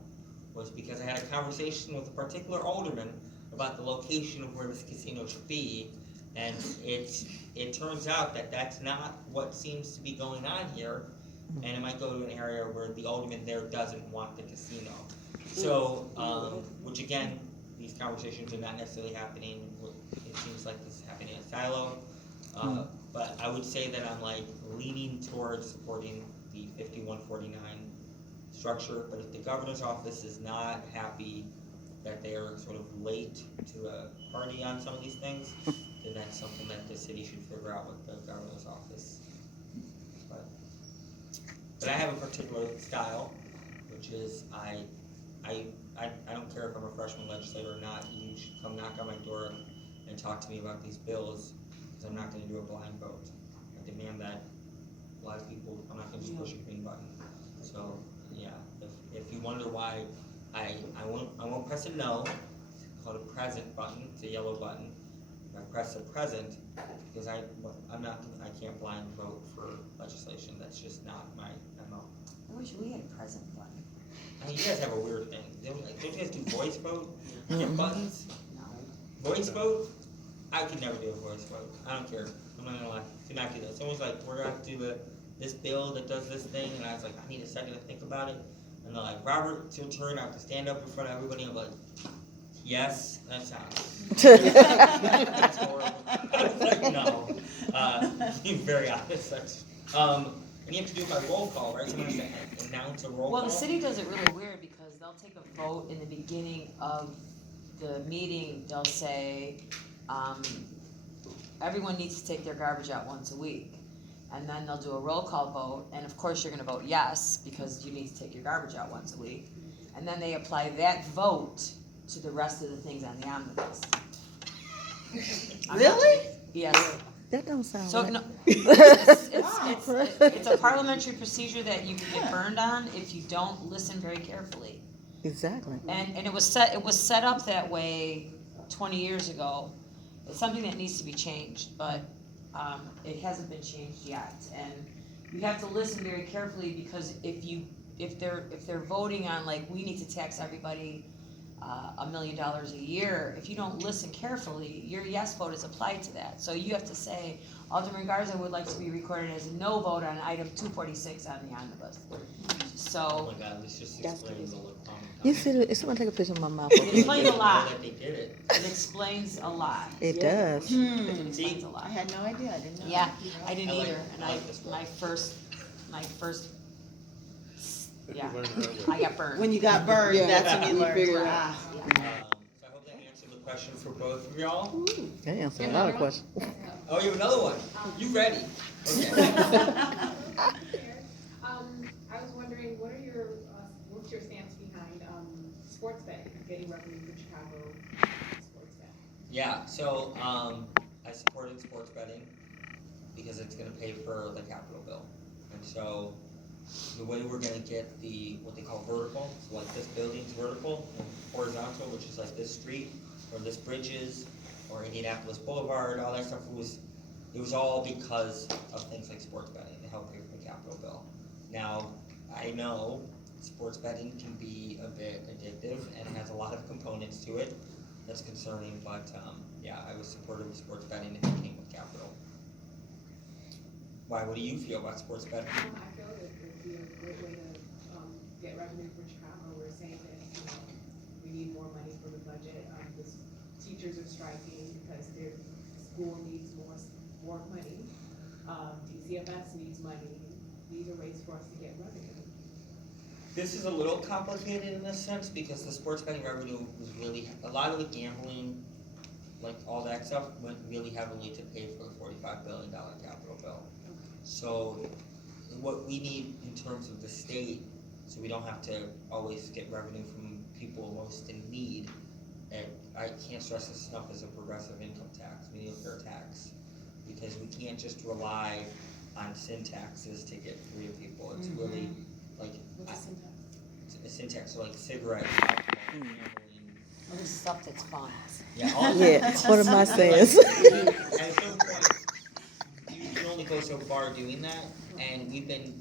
was because I had a conversation with a particular alderman about the location of where this casino should be, and it turns out that that's not what seems to be going on here, and it might go to an area where the alderman there doesn't want the casino. So, which again, these conversations are not necessarily happening, it seems like this is happening in a silo, but I would say that I'm like leaning towards supporting the 5149 structure, but if the governor's office is not happy that they are sort of late to a party on some of these things, then that's something that the city should figure out with the governor's office. But I have a particular style, which is I don't care if I'm a freshman legislator or not, you should come knock on my door and talk to me about these bills, because I'm not gonna do a blind vote. I demand that a lot of people, I'm not gonna just push a green button. So, yeah, if you wonder why I won't press a no, it's called a present button, it's a yellow button. If I press a present, because I can't blind vote for legislation, that's just not my MO. I wish we had a present button. I mean, you guys have a weird thing. Don't you guys do voice vote? Buttons? No. Voice vote? I could never do a voice vote. I don't care. I'm not gonna lie. Could not do that. Someone's like, we're gonna have to do this bill that does this thing, and I was like, I need a second to think about it. And they're like, Robert, it's your turn. I have to stand up in front of everybody. I'm like, yes, that sounds. That's horrible. I was like, no. Being very honest. That's, and you have to do it by roll call, right? Someone has to announce a roll call. Well, the city does it really weird because they'll take a vote in the beginning of the meeting. They'll say, everyone needs to take their garbage out once a week. And then they'll do a roll call vote, and of course you're gonna vote yes, because you need to take your garbage out once a week. And then they apply that vote to the rest of the things on the omnibus. Really? Yes. That don't sound So, right. no, it's a parliamentary procedure that you can get burned on if you don't listen very carefully. Exactly. And it was set up that way 20 years ago. It's something that needs to be changed, but it hasn't been changed yet. And you have to listen very carefully, because if they're voting on, like, we need to tax everybody $1 million a year, if you don't listen carefully, your yes vote is applied to that. So you have to say, Alderman Garza would like to be recorded as a no vote on item 246 on the omnibus. Oh So my God, this just That's explains a crazy. lot. You see, someone take a picture of my mouth. it explains a lot. That they did it. It explains a lot. It does. It explains a I lot. had no idea, I didn't know. Yeah, I didn't I like- either, and I like this one. my first, yeah, I got burned. When you got burned, Yeah. that's when you learned. figured it Ah. So I hope that answered the question for both of y'all. That answers a lot of questions. Oh, you have another one. You ready? Okay. I was wondering, what's your stance behind, sports betting, getting revenue for Chicago sports betting? Yeah, so, I supported sports betting because it's gonna pay for the capital bill. And so, the way we're gonna get what they call vertical, so like this building's vertical, and horizontal, which is like this street, or this bridges, or Indianapolis Boulevard, all that stuff, it was all because of things like sports betting to help pay for the capital bill. Now, I know sports betting can be a bit addictive and has a lot of components to it that's concerning, but yeah, I was supportive of sports betting if it came with capital. Why, what do you feel about sports betting? I feel that it would be a great way to, get revenue for Chicago. We're saying that, we need more money for the budget. Teachers are striking because their school needs more money. DCFS needs money. These are ways for us to get revenue. This is a little complicated in this sense because the sports betting revenue was really, a lot of the gambling, like all that stuff, went really heavily to pay for the $45 billion capital bill. So what we need in terms of the state, so we don't have to always get revenue from people most in need. And I can't stress this enough, as a progressive income tax, we need a fair tax, because we can't just rely on sin taxes to get free of people. It's really like a sin tax, so like cigarettes, alcohol, gambling. All this stuff that's fun. Yeah, all Yeah, it's one of my sayings. At a certain point, you can only go so far doing that, and we've been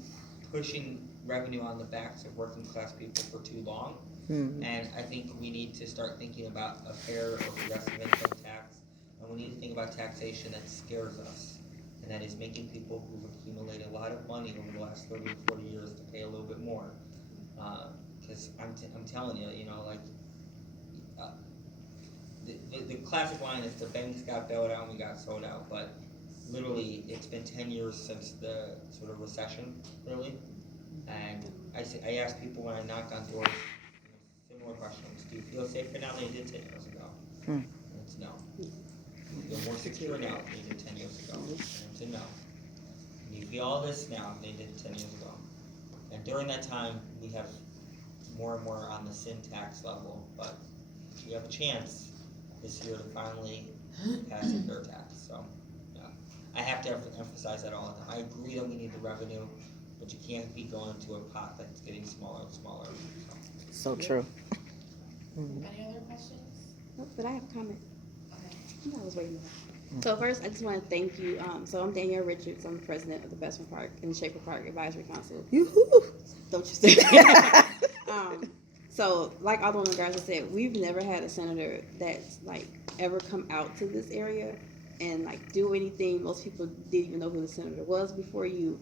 pushing revenue on the backs of working class people for too long. And I think we need to start thinking about a fair or progressive income tax, and we need to think about taxation that scares us, and that is making people who've accumulated a lot of money over the last 30 or 40 years to pay a little bit more. Because I'm telling you, you know, like, the classic line is the banks got bailed out and we got sold out, but literally it's been 10 years since the sort of recession, really. And I ask people when I knock on doors, similar questions: do you feel safer now than you did 10 years ago? And it's no. You feel more secure now than you did 10 years ago? And it's a no. You feel all this now than you did 10 years ago. And during that time, we have more and more on the sin tax level, but we have a chance this year to finally pass a fair tax. So, yeah, I have to emphasize that all the time. I agree that we need the revenue, but you can't be going to a pot that's getting smaller and smaller. So true. Any other questions? Nope, but I have a comment. Okay. I was waiting. So first, I just want to thank you. So I'm Danielle Richards. I'm the president of the Bestman Park and Shaker Park Advisory Council. Yoo-hoo. Don't you say? So like Alderwoman Garza said, we've never had a senator that's like ever come out to this area and like do anything. Most people didn't even know who the senator was before you.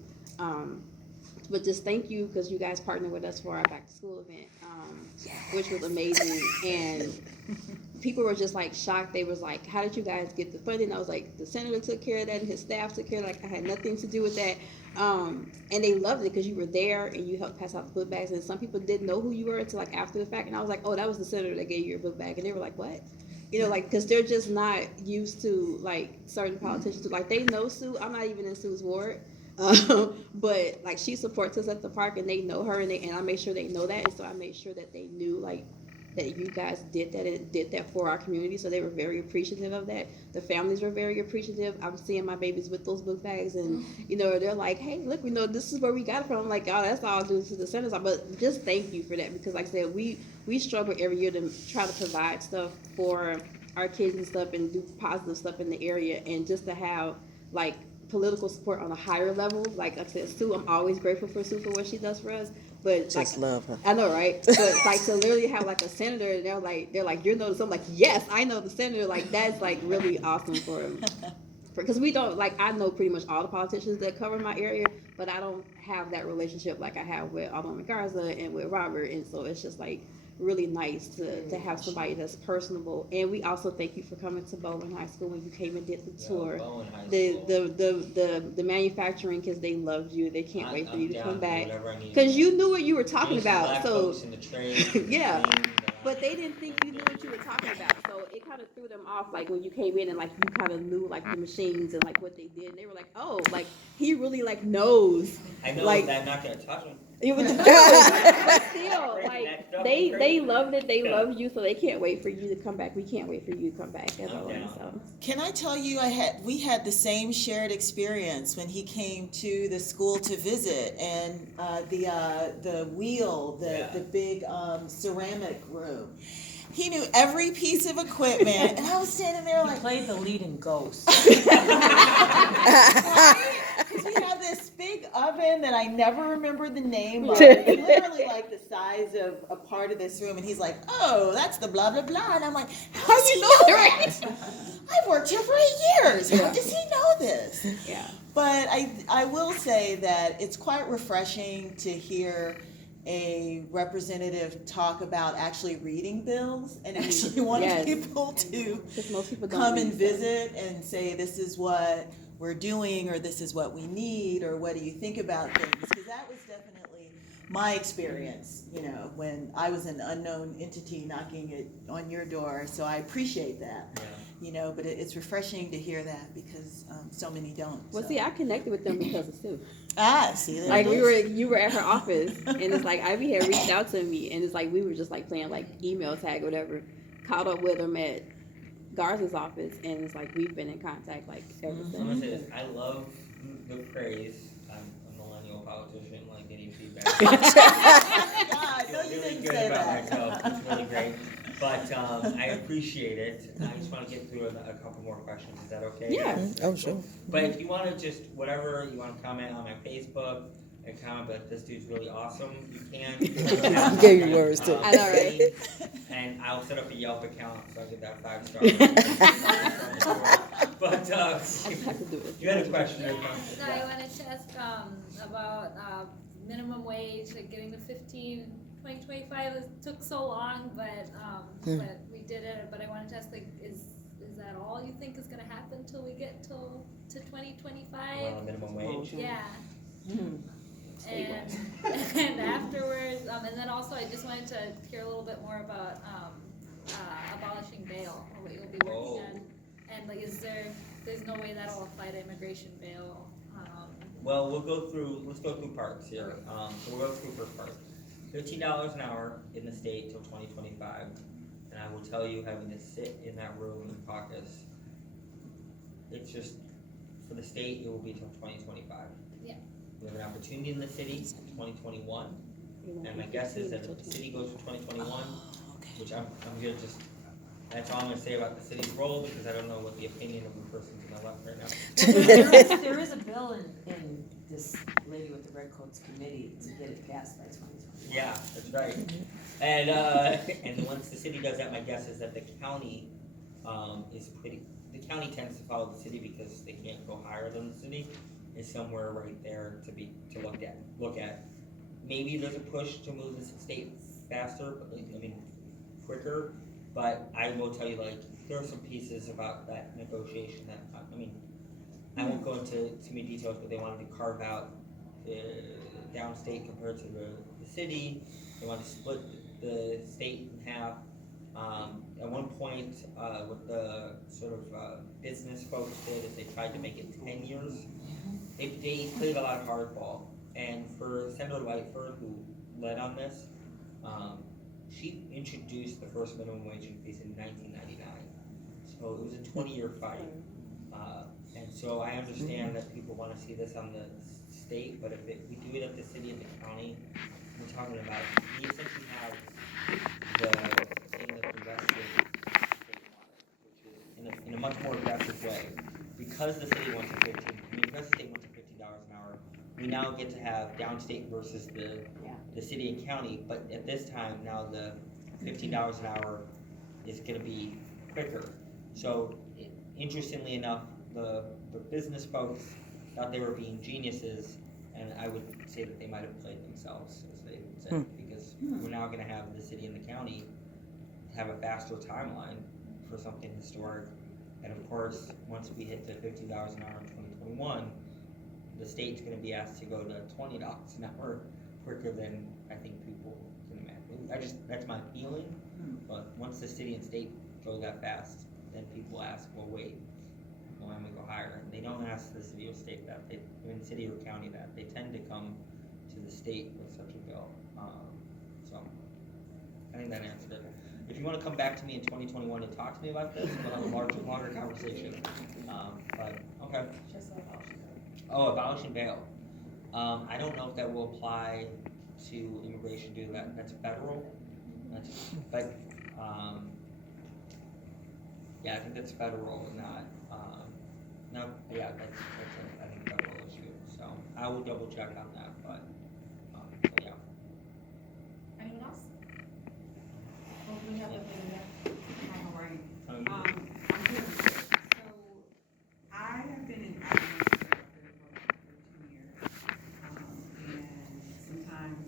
But just thank you, because you guys partnered with us for our back to school event, which was amazing. And people were just like shocked. They was like, how did you guys get the funding? I was like, the senator took care of that and his staff took care of it. Like, I had nothing to do with that. And they loved it because you were there and you helped pass out the book bags. And some people didn't know who you were until like after the fact. And I was like, oh, that was the senator that gave you your book bag. And they were like, what? You know, like, because they're just not used to like certain politicians. Like, they know Sue. I'm not even in Sue's ward. But like, she supports us at the park and they know her, and I made sure they know that. And so I made sure that they knew like that you guys did that and did that for our community. So they were very appreciative of that. The families were very appreciative. I'm seeing my babies with those book bags, and you know, they're like, hey, look, we know this is where we got it from. I'm like, oh, that's all due to the centers. But just thank you for that, because like I said, we struggle every year to try to provide stuff for our kids and stuff and do positive stuff in the area, and just to have like political support on a higher level. Like I said, Sue, I'm always grateful for Sue for what she does for us. But Just like, love her. I know, right? But like, to literally have like a senator, and they're like, you know the senator. I'm like, yes, I know the senator. Like, that's like really awesome because we don't, like, I know pretty much all the politicians that cover my area, but I don't have that relationship like I have with Alderwoman Garza and with Robert. And so it's just like really nice to have somebody that's personable. And we also thank you for coming to Bowen High School when you came and did the tour. Bowen High The manufacturing kids, they loved you. They can't wait for you to come back, because because you knew what you were talking about. So in the trade, yeah. But they didn't think you knew what you were talking about, so it kind of threw them off. Like when you came in and like you kind of knew like the machines and like what they did, and they were like, "Oh, like he really like knows." I know like, that I'm not gonna touch them. It was but still, like they loved it. They loved you, so they can't wait for you to come back. We can't wait for you to come back as well. So. Can I tell you, we had the same shared experience when he came to the school to visit, and the wheel, the big ceramic room. He knew every piece of equipment, and I was standing there like, Played the lead in Ghost. because we have this big oven that I never remember the name of. It's literally like the size of a part of this room, and he's like, "Oh, that's the blah blah blah," and I'm like, "How does he know that? I've worked here for 8 years. How does he know this?" Yeah. But I will say that it's quite refreshing to hear a representative talk about actually reading bills and actually wanting people to most people don't come and visit and say, this is what we're doing, or this is what we need, or what do you think about things? Because that was definitely my experience, you know, when I was an unknown entity knocking it on your door. So I appreciate that. Yeah. You know, but it's refreshing to hear that, because so many don't. Well, so. see, I connected with them because of Sue. See, there Like it is. you were at her office, and it's like Ivy had reached out to me, and it's like we were just like playing like email tag or whatever. Caught up with him at Garza's office, and it's like we've been in contact like ever I'm gonna since. say this, I love the phrase, I'm a millennial politician, like any feedback. God, no, I you feel really didn't good say about that. myself, it's really great, but, I appreciate it, I just wanna get through a couple more questions, is that okay? Yeah. guys? Oh, sure. But if you wanna just, whatever, you wanna comment on my Facebook, and comment, but this dude's really awesome, you can. Gave you words, too. I know, right? And I'll set up a Yelp account, so I get that 5-star. But, I just have to do it. you had a question, Yeah, right? no, I wanted to ask, about, minimum wage, like getting to 2025 took so long, but we did it, but I wanted to ask, like, is that all you think is gonna happen till we get to 2025? Well, minimum wage. Yeah. Hmm. And afterwards, and then also I just wanted to hear a little bit more about, abolishing bail, or what you'll be working on. And like, there's no way that'll apply to immigration bail, Well, let's go through parts here. So we'll go through first part. $15 an hour in the state till 2025. And I will tell you, having to sit in that room in caucus, it's just, for the state, it will be till 2025. Yeah. We have an opportunity in the city, 2021. And my guess is that if the city goes to 2021, which I'm gonna just, that's all I'm gonna say about the city's role, because I don't know what the opinion of the person to my left right now. There is a bill in this lady with the red coats committee to get it passed by 2021. Yeah, that's right. And, and once the city does that, my guess is that the county, the county tends to follow the city because they can't go higher than the city, is somewhere right there to look at. Maybe there's a push to move the state faster, but quicker, but I will tell you, like, there are some pieces about that negotiation that, I won't go into too many details, but they wanted to carve out the downstate compared to the city. They wanted to split the state in half. At one point, what the sort of business folks did is they tried to make it 10 years. They played a lot of hardball. And for Senator Lightford, who led on this, she introduced the first minimum wage increase in 1999. So it was a 20-year fight. And so I understand that people want to see this on the state, but if we do it at the city and the county, we're talking about, we essentially have the thing that the rest of the state wanted, which is in a much more aggressive way. Because the city wants because the state wants $15 an hour, we now get to have downstate versus the city and county, but at this time, now the $15 an hour is gonna be quicker. So, interestingly enough, the business folks thought they were being geniuses, and I would say that they might have played themselves, as they said, because we're now gonna have the city and the county have a faster timeline for something historic. And of course, once we hit the $15 an hour in 2021, the state's gonna be asked to go to $20 an hour quicker than I think people can imagine. That's my feeling, but once the city and state go that fast, then people ask, well, wait, why am I go higher? And they don't ask the city or state that, city or county that, they tend to come to the state with such a bill. So, I think that answered it. If you wanna come back to me in 2021 and talk to me about this, we'll have a longer conversation. But, okay. Oh, abolishing bail. I don't know if that will apply to immigration due to that's federal. Yeah, I think that's federal, not, no, yeah, that's I think federal issue, so I will double check on that, but, so yeah. Anyone else? Oh, we have a thing there. Hi, how are you? Um, I'm good. So, I have been in advocacy for 2 years. And sometimes,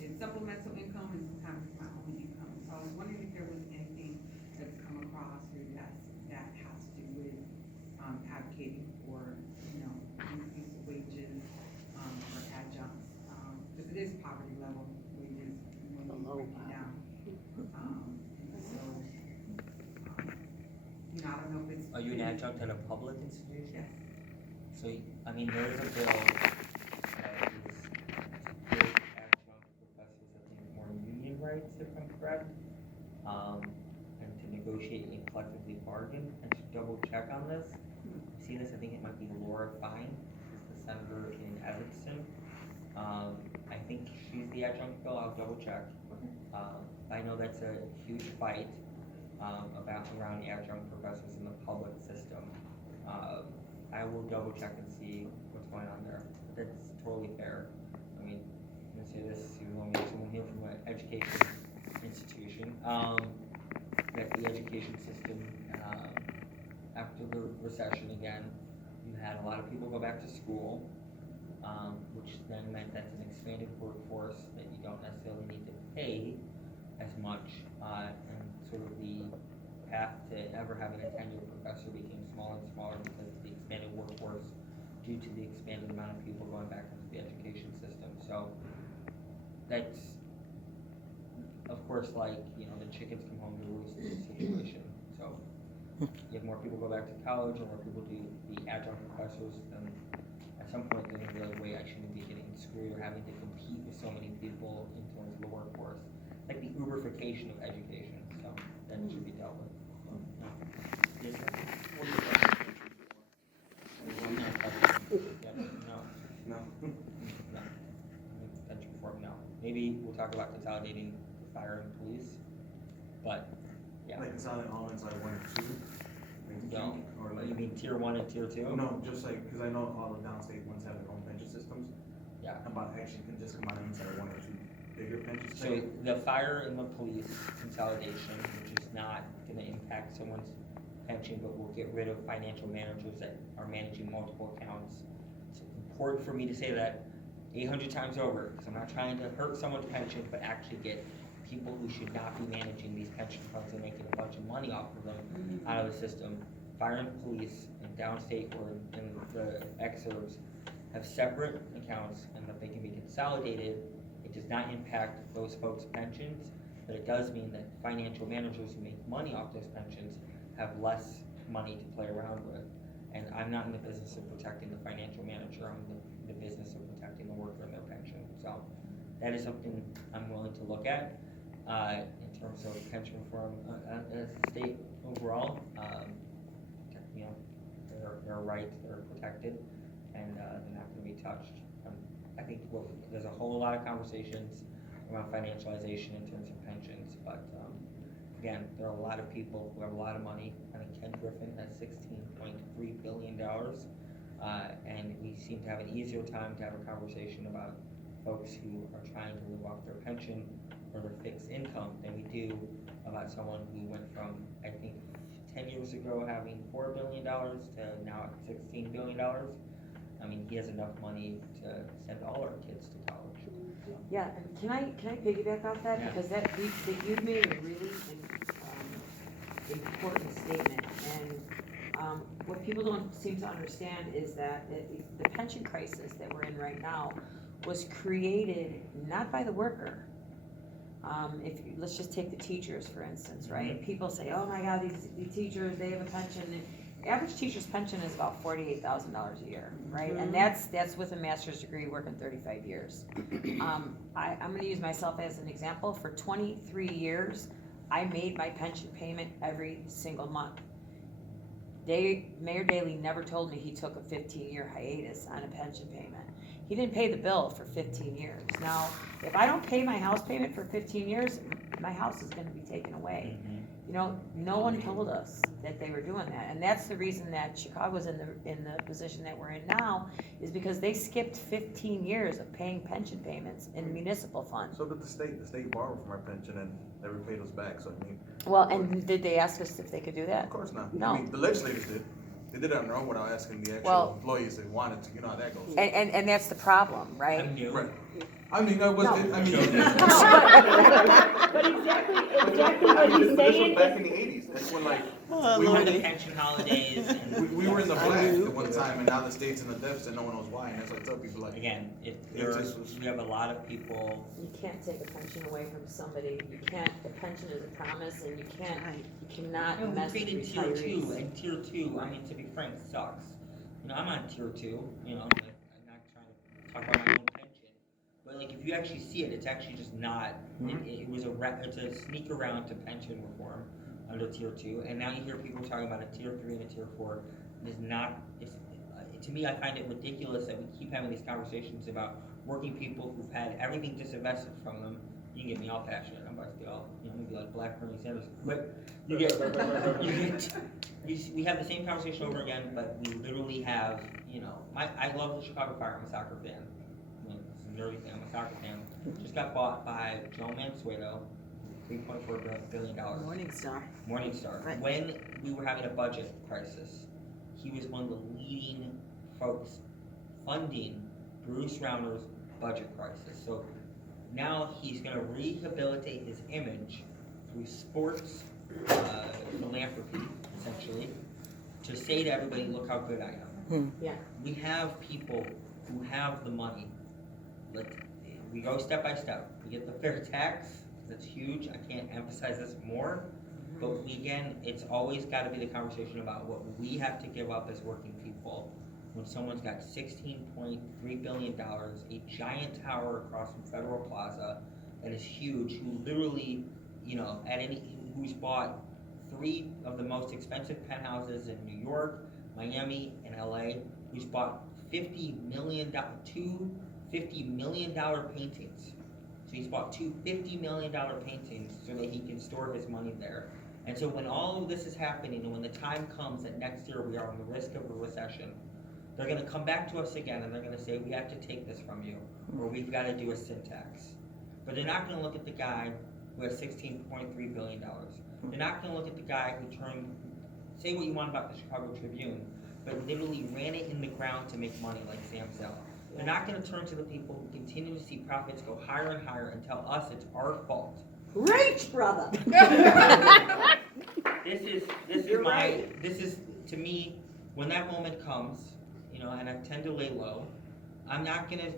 it's supplemental income and sometimes it's my own income. So I was wondering if there was anything that's come across or that has to do with advocating for, increase of wages for adjuncts. Because it is poverty level wages when we break it down. And so, I don't know if it's. Are you an adjunct at a public institution? Yes. So, I mean, there is a bill that is to give adjunct professors, I think, more union rights, if I'm correct. And to negotiate and collectively bargain, and to double check on this. See this, I think it might be Laura Fine, who's the senator in Evanston. I think she's the adjunct bill, I'll double check. I know that's a huge fight, around adjunct professors in the public system. I will double check and see what's going on there. That's totally fair. I mean, I'm gonna say this, even though I'm someone here from an education institution, that the education system, after the recession again, you had a lot of people go back to school, which then meant that's an expanded workforce that you don't necessarily need to pay as much, and sort of the path to ever having a tenured professor became smaller and smaller because of the expanded workforce due to the expanded amount of people going back into the education system. So that's, of course, like, you know, the chickens come home to roost situation. So you have more people go back to college, or more people do the adjunct professors, and at some point they're gonna be like, wait, I shouldn't be getting screwed or having to compete with so many people in terms of the workforce. Like the Uberification of education, so that should be dealt with. Yes, sir? What do you think? Yeah, no, No? no. Pension reform, no. Maybe we'll talk about consolidating fire and police, but, yeah. Like consolidate all inside 1 and 2? Like, No, or you mean tier 1 and tier 2? No, just like, cause I know all the downstate ones have their own pension systems. Yeah. About actually can just combine inside 1 or 2 bigger pension So systems. the fire and the police consolidation, which is not gonna impact someone's pension, but will get rid of financial managers that are managing multiple accounts. It's important for me to say that 800 times over, because I'm not trying to hurt someone's pension, but actually get people who should not be managing these pension funds and making a bunch of money off of them out of the system. Fire and police in downstate or in the exurbs have separate accounts, and that they can be consolidated. It does not impact those folks' pensions, but it does mean that financial managers who make money off those pensions have less money to play around with. And I'm not in the business of protecting the financial manager, I'm in the business of protecting the worker and their pension. So that is something I'm willing to look at, in terms of pension reform, as a state overall. You know, there are rights that are protected, and they're not gonna be touched. I think there's a whole lot of conversations around financialization in terms of pensions, but again, there are a lot of people who have a lot of money. I think Ken Griffin has $16.3 billion, and we seem to have an easier time to have a conversation about folks who are trying to live off their pension or their fixed income than we do about someone who went from, I think, 10 years ago having $4 billion to now at $16 billion. I mean, he has enough money to send all our kids to college. Yeah, and can I piggyback off that? Yeah. Because that you made a really important statement, and what people don't seem to understand is that the pension crisis that we're in right now was created not by the worker. Let's just take the teachers, for instance, right? People say, oh my God, these teachers, they have a pension. The average teacher's pension is about $48,000 a year, right? And that's with a master's degree working 35 years. I'm gonna use myself as an example. For 23 years, I made my pension payment every single month. Mayor Daley never told me he took a 15-year hiatus on a pension payment. He didn't pay the bill for 15 years. Now, if I don't pay my house payment for 15 years, my house is gonna be taken away. You know, no one told us that they were doing that, and that's the reason that Chicago's in the position that we're in now, is because they skipped 15 years of paying pension payments in municipal funds. So did the state borrowed from our pension and never paid us back, so I mean. Well, and did they ask us if they could do that? Of course not. No. I mean, the legislators did. They did it on their own without asking the actual Well- employees they wanted to, you know how that goes. And that's the problem, right? I'm new. Right. I mean, that was, No. I mean. But exactly what he's This saying was back is, in the 80s, that's when like, We had the pension holidays, and we were in the black at one time, and now the state's in the deficit, no one knows why, and that's why I tell people like. again, if It just was- we have a lot of people, You can't take a pension away from somebody. You can't, the pension is a promise, and you cannot we mess with created tier 2, retirees. and tier 2, I mean, to be frank, sucks. You I'm on tier 2, you know, like, I'm not trying to talk about my own pension. But like, if you actually see it, it's actually just not, it's a sneak around to pension reform under tier 2. And now you hear people talking about a tier 3 and a tier 4. It's not, to me, I find it ridiculous that we keep having these conversations about working people who've had everything disinvested from them. You can get me all passionate. I'm about to be all, you know, maybe like Black Bernie Sanders. But we have the same conversation over again, but we literally have, you know, I love the Chicago Fire. I'm a soccer fan. I mean, it's a nerdy thing. I'm a soccer fan. Just got bought by Joe Mansueto, $3.4 billion. Morningstar. Right. When we were having a budget crisis, he was one of the leading folks funding Bruce Rauner's budget crisis. So now he's going to rehabilitate his image through sports philanthropy, essentially, to say to everybody, look how good I am. Yeah. We have people who have the money. We go step by step. We get the fair tax. That's huge. I can't emphasize this more. But again, it's always got to be the conversation about what we have to give up as working people when someone's got $16.3 billion, a giant tower across from Federal Plaza that is huge, who literally, you know, who's bought 3 of the most expensive penthouses in New York, Miami, and LA, who's bought two $50 million paintings. So he's bought 2 $50 million paintings so that he can store his money there. And so when all of this is happening, and when the time comes that next year we are on the risk of a recession, they're going to come back to us again and they're going to say, we have to take this from you, or we've got to do a sin tax. But they're not going to look at the guy who has $16.3 billion. They're not going to look at the guy who say what you want about the Chicago Tribune, but literally ran it in the ground to make money like Sam Zell. They're not going to turn to the people who continue to see profits go higher and higher and tell us it's our fault. Preach, brother. This is to me, when that moment comes, you know, and I tend to lay low, I'm not gonna,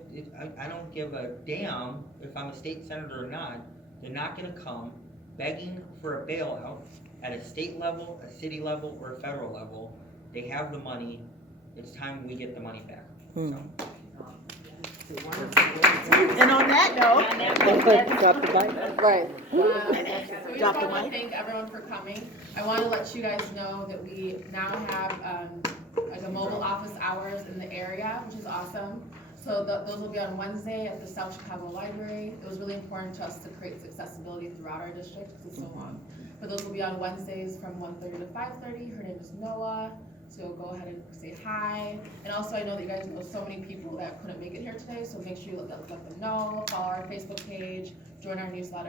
I don't give a damn if I'm a state senator or not. They're not gonna come begging for a bailout at a state level, a city level, or a federal level. They have the money. It's time we get the money back. So. And on that note, Drop the mic. Right. So we Drop just the want to mic. thank everyone for coming. I want to let you guys know that we now have like a mobile office hours in the area, which is awesome. So those will be on Wednesday at the South Chicago Library. It was really important to us to create accessibility throughout our district because it's so long. But those will be on Wednesdays from 1:30 to 5:30. Her name is Noah. So go ahead and say hi. And also I know that you guys know so many people that couldn't make it here today, so make sure you let them know, follow our Facebook page, join our newsletter.